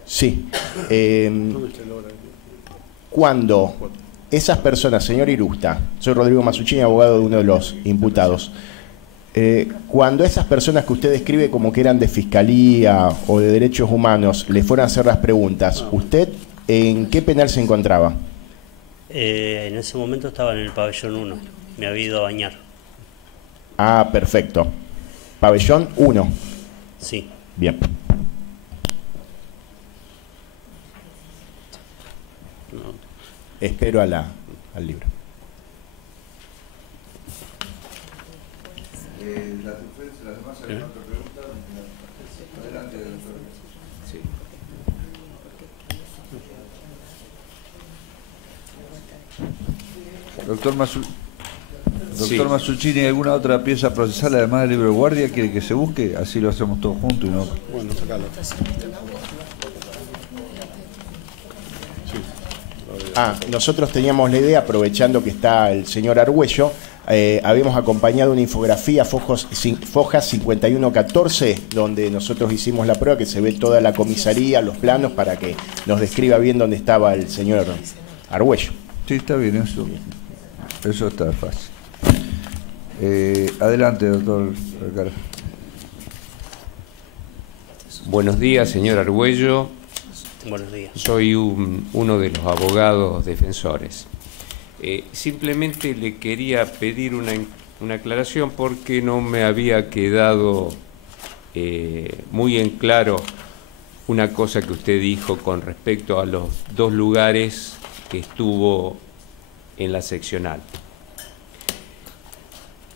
Sí. Cuando esas personas, señor Irusta, soy Rodrigo Masuccini, abogado de uno de los imputados, cuando esas personas que usted describe como que eran de Fiscalía o de Derechos Humanos le fueron a hacer las preguntas, ¿usted en qué penal se encontraba? En ese momento estaba en el pabellón 1, me había ido a bañar. Ah, perfecto. Pabellón 1. Sí. Bien. Espero al libro. La defensa, las demás, ¿hay otra pregunta? Adelante, doctor. Sí. Doctor Masuccini, ¿alguna otra pieza procesal además del libro de guardia quiere que se busque? Así lo hacemos todos juntos y no. Bueno, sacalo. Nosotros teníamos la idea, aprovechando que está el señor Argüello, habíamos acompañado una infografía, Fojas 5114, donde nosotros hicimos la prueba, que se ve toda la comisaría, los planos, para que nos describa bien dónde estaba el señor Argüello. Sí, está bien, eso está fácil. Adelante, doctor Ricardo. Buenos días, señor Argüello. Buenos días. Soy uno de los abogados defensores. Simplemente le quería pedir una aclaración porque no me había quedado muy en claro una cosa que usted dijo con respecto a los 2 lugares que estuvo en la seccional.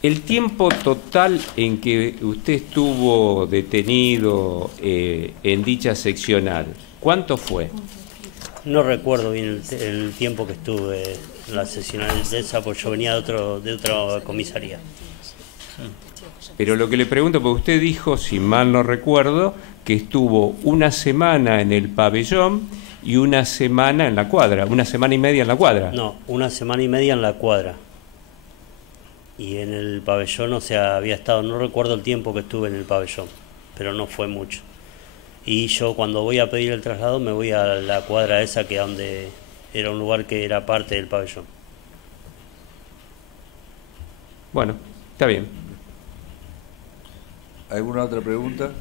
El tiempo total en que usted estuvo detenido en dicha seccional, ¿cuánto fue? No recuerdo bien el tiempo que estuve en la seccional de esa, porque yo venía de otra comisaría. Pero lo que le pregunto, porque usted dijo, si mal no recuerdo, que estuvo una semana en el pabellón y una semana en la cuadra, una semana y media en la cuadra. No, una semana y media en la cuadra. Y en el pabellón, o sea, había estado, no recuerdo el tiempo que estuve en el pabellón, pero no fue mucho. Y yo cuando voy a pedir el traslado me voy a la cuadra esa, que donde era un lugar que era parte del pabellón. Bueno, está bien. ¿Alguna otra pregunta?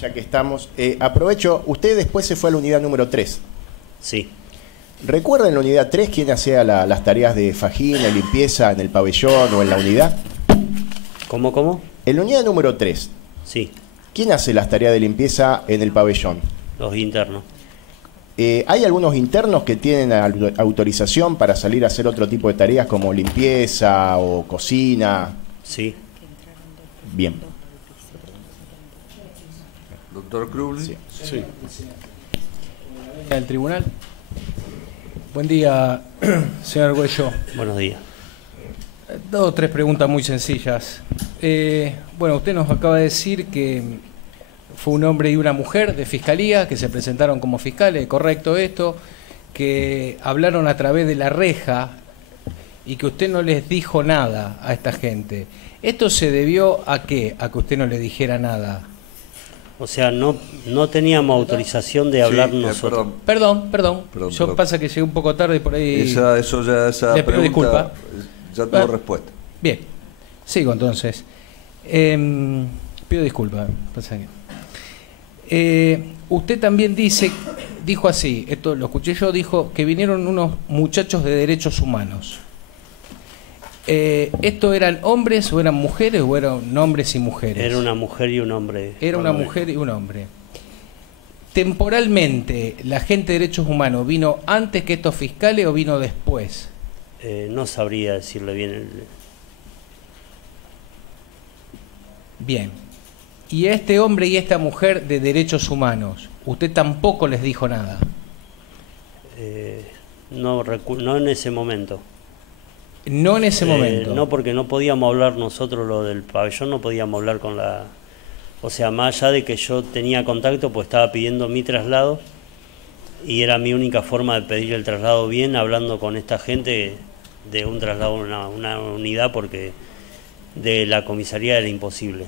Ya que estamos, aprovecho, usted después se fue a la unidad número 3. Sí. ¿Recuerda en la unidad 3 quién hacía las tareas de fajina, limpieza en el pabellón o en la unidad? ¿Cómo? En la unidad número 3. Sí. ¿Quién hace las tareas de limpieza en el pabellón? Los internos. ¿Hay algunos internos que tienen autorización para salir a hacer otro tipo de tareas como limpieza o cocina? Sí. Bien. Doctor Krugli. Sí. Del tribunal. Buen día, señor Argüello. Buenos días. 2 o 3 preguntas muy sencillas. Bueno, usted nos acaba de decir que fue un hombre y una mujer de fiscalía que se presentaron como fiscales, correcto esto, que hablaron a través de la reja y que usted no les dijo nada a esta gente. ¿Esto se debió a qué? A que usted no le dijera nada. O sea, no teníamos autorización de hablar nosotros. Perdón. Yo pasa que llegué un poco tarde y por ahí... Esa le pido disculpa. Ya tuvo respuesta. Bien, sigo entonces. Pido disculpas. Usted también dijo así, esto lo escuché yo, dijo que vinieron unos muchachos de derechos humanos. ¿Esto eran hombres o eran mujeres o eran hombres y mujeres? Era una mujer y un hombre. Era una mujer y un hombre. temporalmente, ¿la gente de derechos humanos vino antes que estos fiscales o vino después? No sabría decirle bien. Bien. Y a este hombre y a esta mujer de derechos humanos, usted tampoco les dijo nada. No en ese momento. No en ese momento. No, porque no podíamos hablar nosotros lo del pabellón, no podíamos hablar con la... O sea, más allá de que yo tenía contacto, pues estaba pidiendo mi traslado y era mi única forma de pedir el traslado bien, hablando con esta gente de un traslado a una unidad, porque de la comisaría era imposible.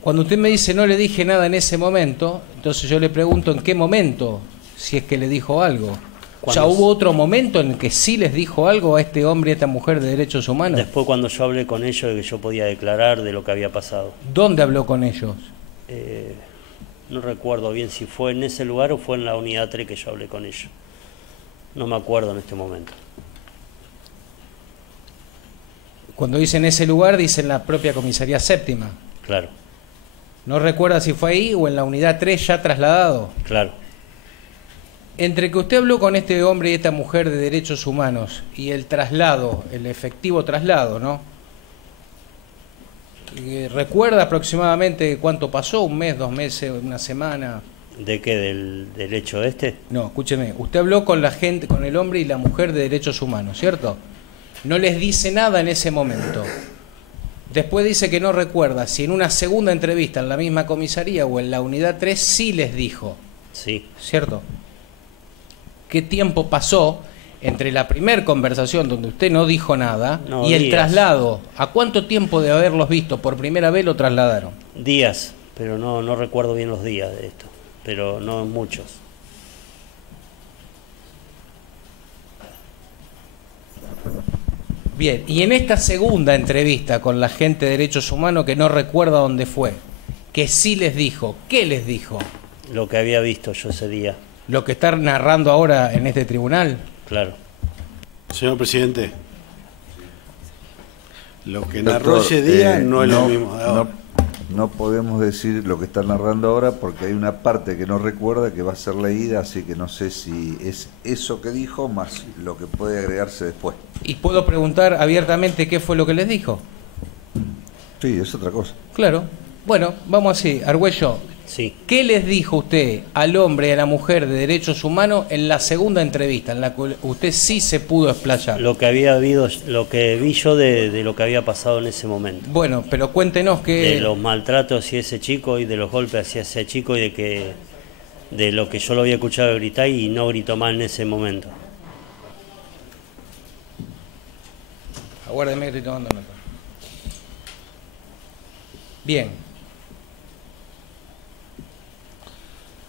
Cuando usted me dice no le dije nada en ese momento, entonces yo le pregunto en qué momento, si es que le dijo algo. O sea, ¿hubo otro momento en el que sí les dijo algo a este hombre y a esta mujer de derechos humanos? Después, cuando yo hablé con ellos, de que yo podía declarar de lo que había pasado. ¿Dónde habló con ellos? No recuerdo bien si fue en ese lugar o fue en la unidad 3 que yo hablé con ellos. No me acuerdo en este momento. Cuando dice en ese lugar, dice en la propia comisaría séptima. Claro. ¿No recuerda si fue ahí o en la unidad 3 ya trasladado? Claro. Entre que usted habló con este hombre y esta mujer de derechos humanos y el traslado, el efectivo traslado, ¿no? ¿Recuerda aproximadamente cuánto pasó? ¿Un mes, 2 meses, una semana? ¿De qué? ¿Del hecho este? No, escúcheme. Usted habló con la gente, con el hombre y la mujer de derechos humanos, ¿cierto? No les dice nada en ese momento. Después dice que no recuerda si en una segunda entrevista en la misma comisaría o en la unidad 3 sí les dijo. Sí. ¿Cierto? ¿Qué tiempo pasó entre la primera conversación donde usted no dijo nada y el traslado? ¿A cuánto tiempo de haberlos visto por primera vez lo trasladaron? Días, pero no recuerdo bien los días de esto, pero no muchos. Bien, y en esta segunda entrevista con la gente de derechos humanos que no recuerda dónde fue, que sí les dijo, ¿qué les dijo? Lo que había visto yo ese día. ¿Lo que está narrando ahora en este tribunal? Claro. Señor presidente, lo que narró ese día no es lo mismo de ahora. No podemos decir lo que está narrando ahora porque hay una parte que no recuerda que va a ser leída, así que no sé si es eso que dijo más lo que puede agregarse después. ¿Y puedo preguntar abiertamente qué fue lo que les dijo? Sí, es otra cosa. Claro. Bueno, vamos así, Argüello. Sí. ¿Qué les dijo usted al hombre y a la mujer de derechos humanos en la segunda entrevista, en la que usted sí se pudo explayar? Lo que había habido, lo que vi yo de lo que había pasado en ese momento. Bueno, pero cuéntenos que... De los maltratos hacia ese chico y de los golpes hacia ese chico y de lo que yo lo había escuchado gritar y no gritó más en ese momento. Aguárdeme que estoy tomando nota. Bien.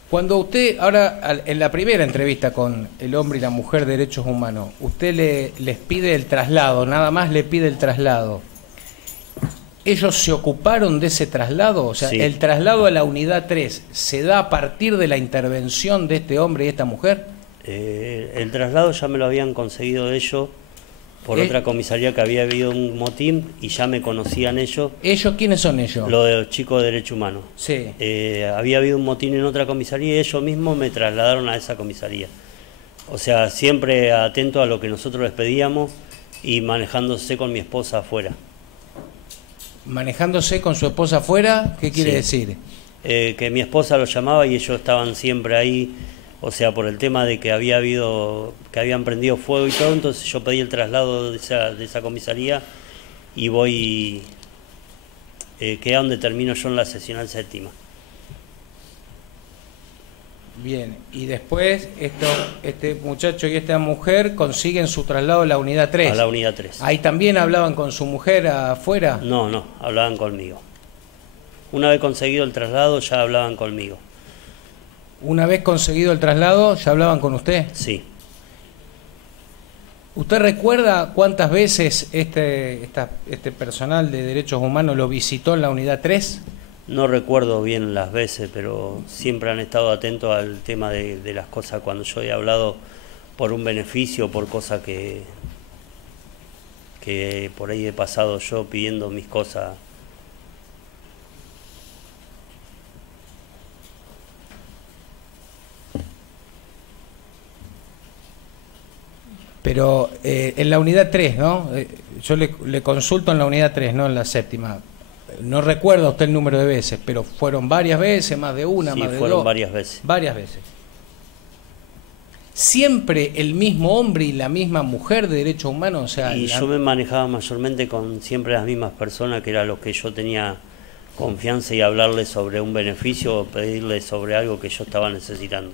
Cuando usted, ahora en la primera entrevista con el hombre y la mujer de derechos humanos, usted les pide el traslado, nada más le pide el traslado. ¿Ellos se ocuparon de ese traslado? O sea, Sí. ¿el traslado a la unidad 3 se da a partir de la intervención de este hombre y esta mujer? El traslado ya me lo habían conseguido ellos por otra comisaría, que había habido un motín y ya me conocían ellos. ¿Ellos quiénes son ellos? Los de los chicos de derechos humanos. Sí. Había habido un motín en otra comisaría y ellos mismos me trasladaron a esa comisaría. O sea, siempre atento a lo que nosotros les pedíamos y manejándose con mi esposa afuera. ¿Manejándose con su esposa afuera? ¿Qué quiere Sí. decir? Que mi esposa los llamaba y ellos estaban siempre ahí. O sea, por el tema de que habían prendido fuego y todo, entonces yo pedí el traslado de esa comisaría y voy, que es donde termino yo en la seccional séptima. Bien, y después este muchacho y esta mujer consiguen su traslado a la unidad 3. A la unidad 3. ¿Ahí también hablaban con su mujer afuera? No, hablaban conmigo. Una vez conseguido el traslado ya hablaban conmigo. Una vez conseguido el traslado, ¿ya hablaban con usted? Sí. ¿Usted recuerda cuántas veces este personal de derechos humanos lo visitó en la unidad 3? No recuerdo bien las veces, pero siempre han estado atentos al tema de las cosas cuando yo he hablado por un beneficio, por cosas que por ahí he pasado yo pidiendo mis cosas. Pero en la unidad 3, ¿no? Yo le consulto en la unidad 3, no en la séptima. No recuerdo usted el número de veces, pero fueron varias veces, más de una, Sí, más de fueron dos. varias veces. Varias veces. ¿Siempre el mismo hombre y la misma mujer de derechos humanos? O sea, Y yo me manejaba mayormente con siempre las mismas personas, que eran los que yo tenía confianza, y hablarles sobre un beneficio o pedirles sobre algo que yo estaba necesitando.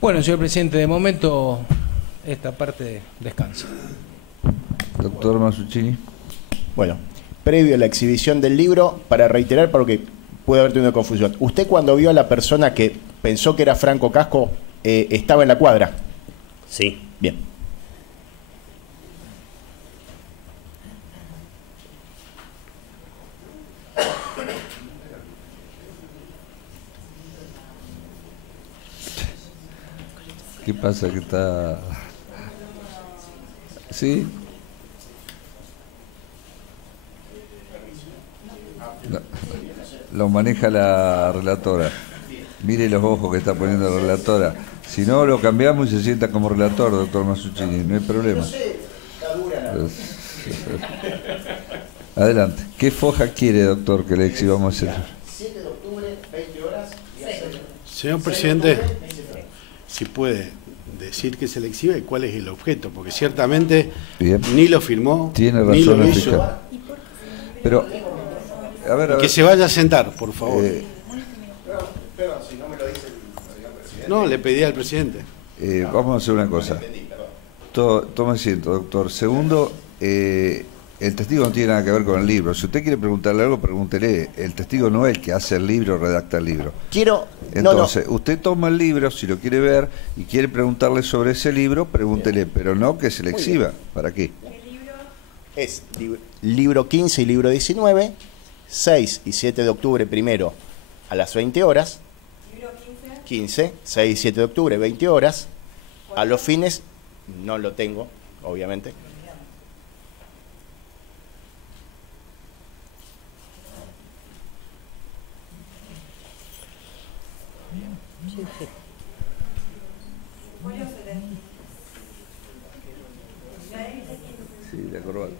Bueno, señor presidente, de momento esta parte descansa. Doctor Masuccini. Bueno, previo a la exhibición del libro, para reiterar, porque puede haber tenido confusión. ¿Usted cuando vio a la persona que pensó que era Franco Casco, estaba en la cuadra? Sí. Bien. ¿Qué pasa? Que está... ¿Sí? Lo maneja la relatora. Mire los ojos que está poniendo la relatora. Si no, lo cambiamos y se sienta como relator, doctor Masuccini. No hay problema. Adelante. ¿Qué foja quiere, doctor, que le exhibamos el... 7 de octubre, 20 horas. Señor presidente, si puede decir que se le exhibe y cuál es el objeto, porque ciertamente Bien. ni lo firmó, Tiene ni razón lo el hizo. fiscal. Pero, a ver, Que se vaya a sentar, por favor. Perdón, si no me lo dice el señor presidente. No, le pedí al presidente. vamos a hacer una cosa. Tome asiento, doctor. Segundo, el testigo no tiene nada que ver con el libro. Si usted quiere preguntarle algo, pregúntele. El testigo no es el que hace el libro, redacta el libro. Entonces, usted toma el libro, si lo quiere ver y quiere preguntarle sobre ese libro, pregúntele, pero no que se le exhiba. ¿Para qué? Es libro 15 y libro 19, 6 y 7 de octubre primero a las 20 horas. ¿Libro 15? 6 y 7 de octubre, 20 horas. A los fines, no lo tengo, obviamente. Sí, la corbata.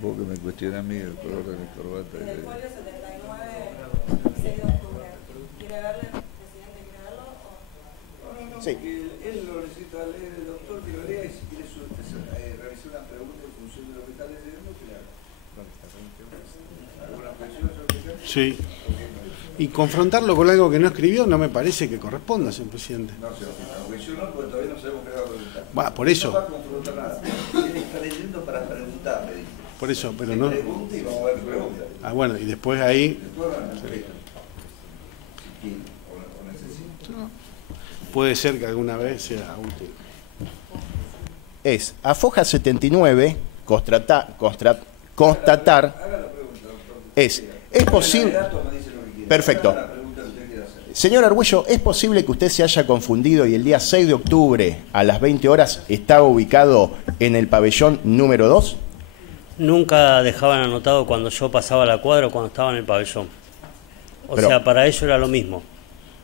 Vos que me cuestionás a mí el color de mi corbata. En el folio 79, 6 de octubre. ¿Quiere verlo? ¿El presidente quiere verlo? O... Sí. Él lo necesita leer el doctor, que lo lea, y si quiere realizar una pregunta en función de lo que está leyendo, que le haga. ¿Alguna objeción, señor fiscal? Sí. Y confrontarlo con algo que no escribió no me parece que corresponda, señor presidente. No, señor fiscal, objeción no, porque todavía no sabemos qué va a preguntar. Va, por eso. No va a confrontar nada. Él está leyendo para preguntar, me dice. Por eso, pero Que no. pregunte y vamos a ver qué pregunta. Ah, bueno, y después ahí. Después van a ver. Si quiere o necesita. Puede ser que alguna vez sea útil. Es a foja 79, constatar, es posible... Perfecto. Señor Argüello, ¿es posible que usted se haya confundido y el día 6 de octubre a las 20 horas estaba ubicado en el pabellón número 2? Nunca dejaban anotado cuando yo pasaba la cuadra o cuando estaba en el pabellón. Pero- sea, para ellos era lo mismo.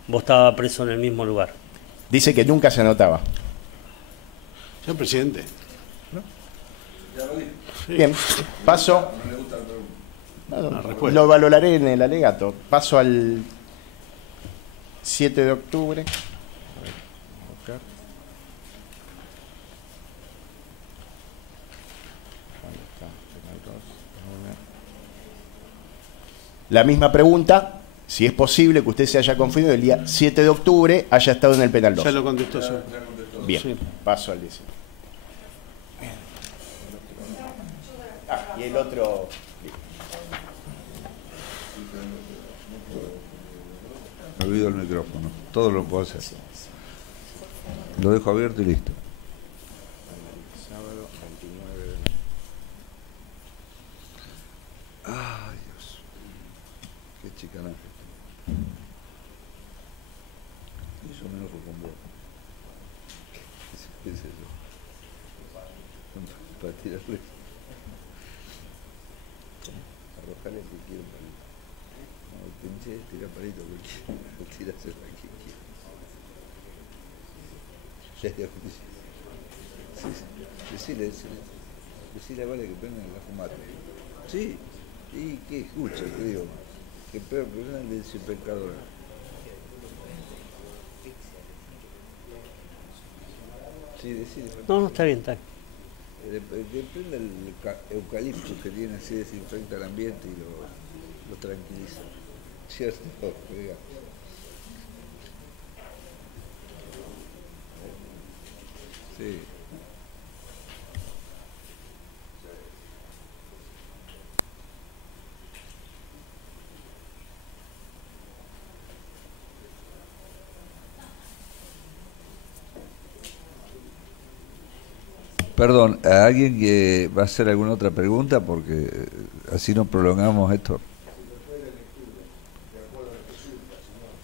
Vos estabas preso en el mismo lugar. Dice que nunca se anotaba. Señor presidente. Bien, paso... Una respuesta. Lo valoraré en el alegato. Paso al 7 de octubre. La misma pregunta, si es posible que usted se haya confundido el día 7 de octubre, haya estado en el penal 2. Ya lo contestó, señor. Bien, Sí. paso al 10. Y el otro... Me olvido el micrófono. Todo lo puedo hacer. Lo dejo abierto y listo. Sábado 29 de... Ay, Dios. Qué chicanaje. Y yo me enojo con vos. ¿Qué sé yo? Para tirarle. Arrojarle el que quiero palito. No, pinche, tira palito que quiero. Tiráselo a quien quiera. Decile a Vale que prendan la fumata. Sí, y que escucha, te digo, que peor que una le dice pecador. Sí, decile. No, está bien, está bien. Que prenda el eucalipto que tiene así, desinfecta el ambiente y lo tranquiliza. ¿Cierto? Oiga. Sí. Perdón, ¿a alguien que va a hacer alguna otra pregunta? Porque así no prolongamos esto.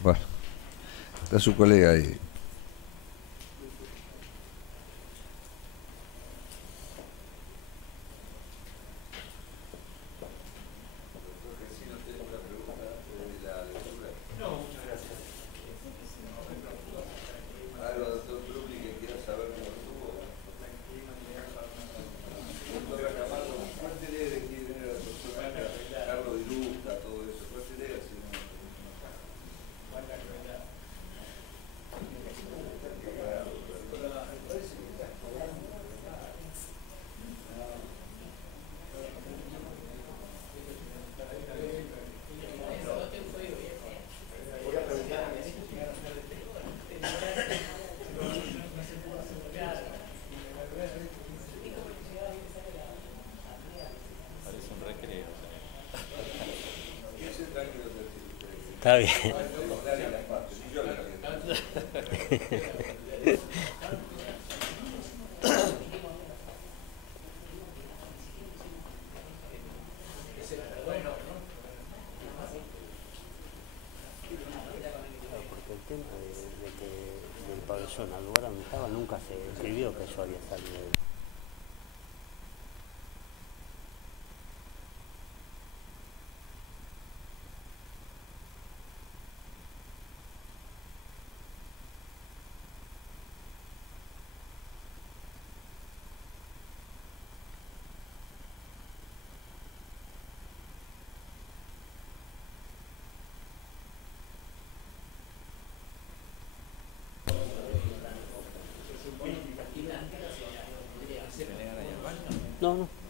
Bueno, está su colega ahí. Está bien. Porque el tema de que del pabellón al lugar donde estaba nunca se escribió que yo había salido de... No, no.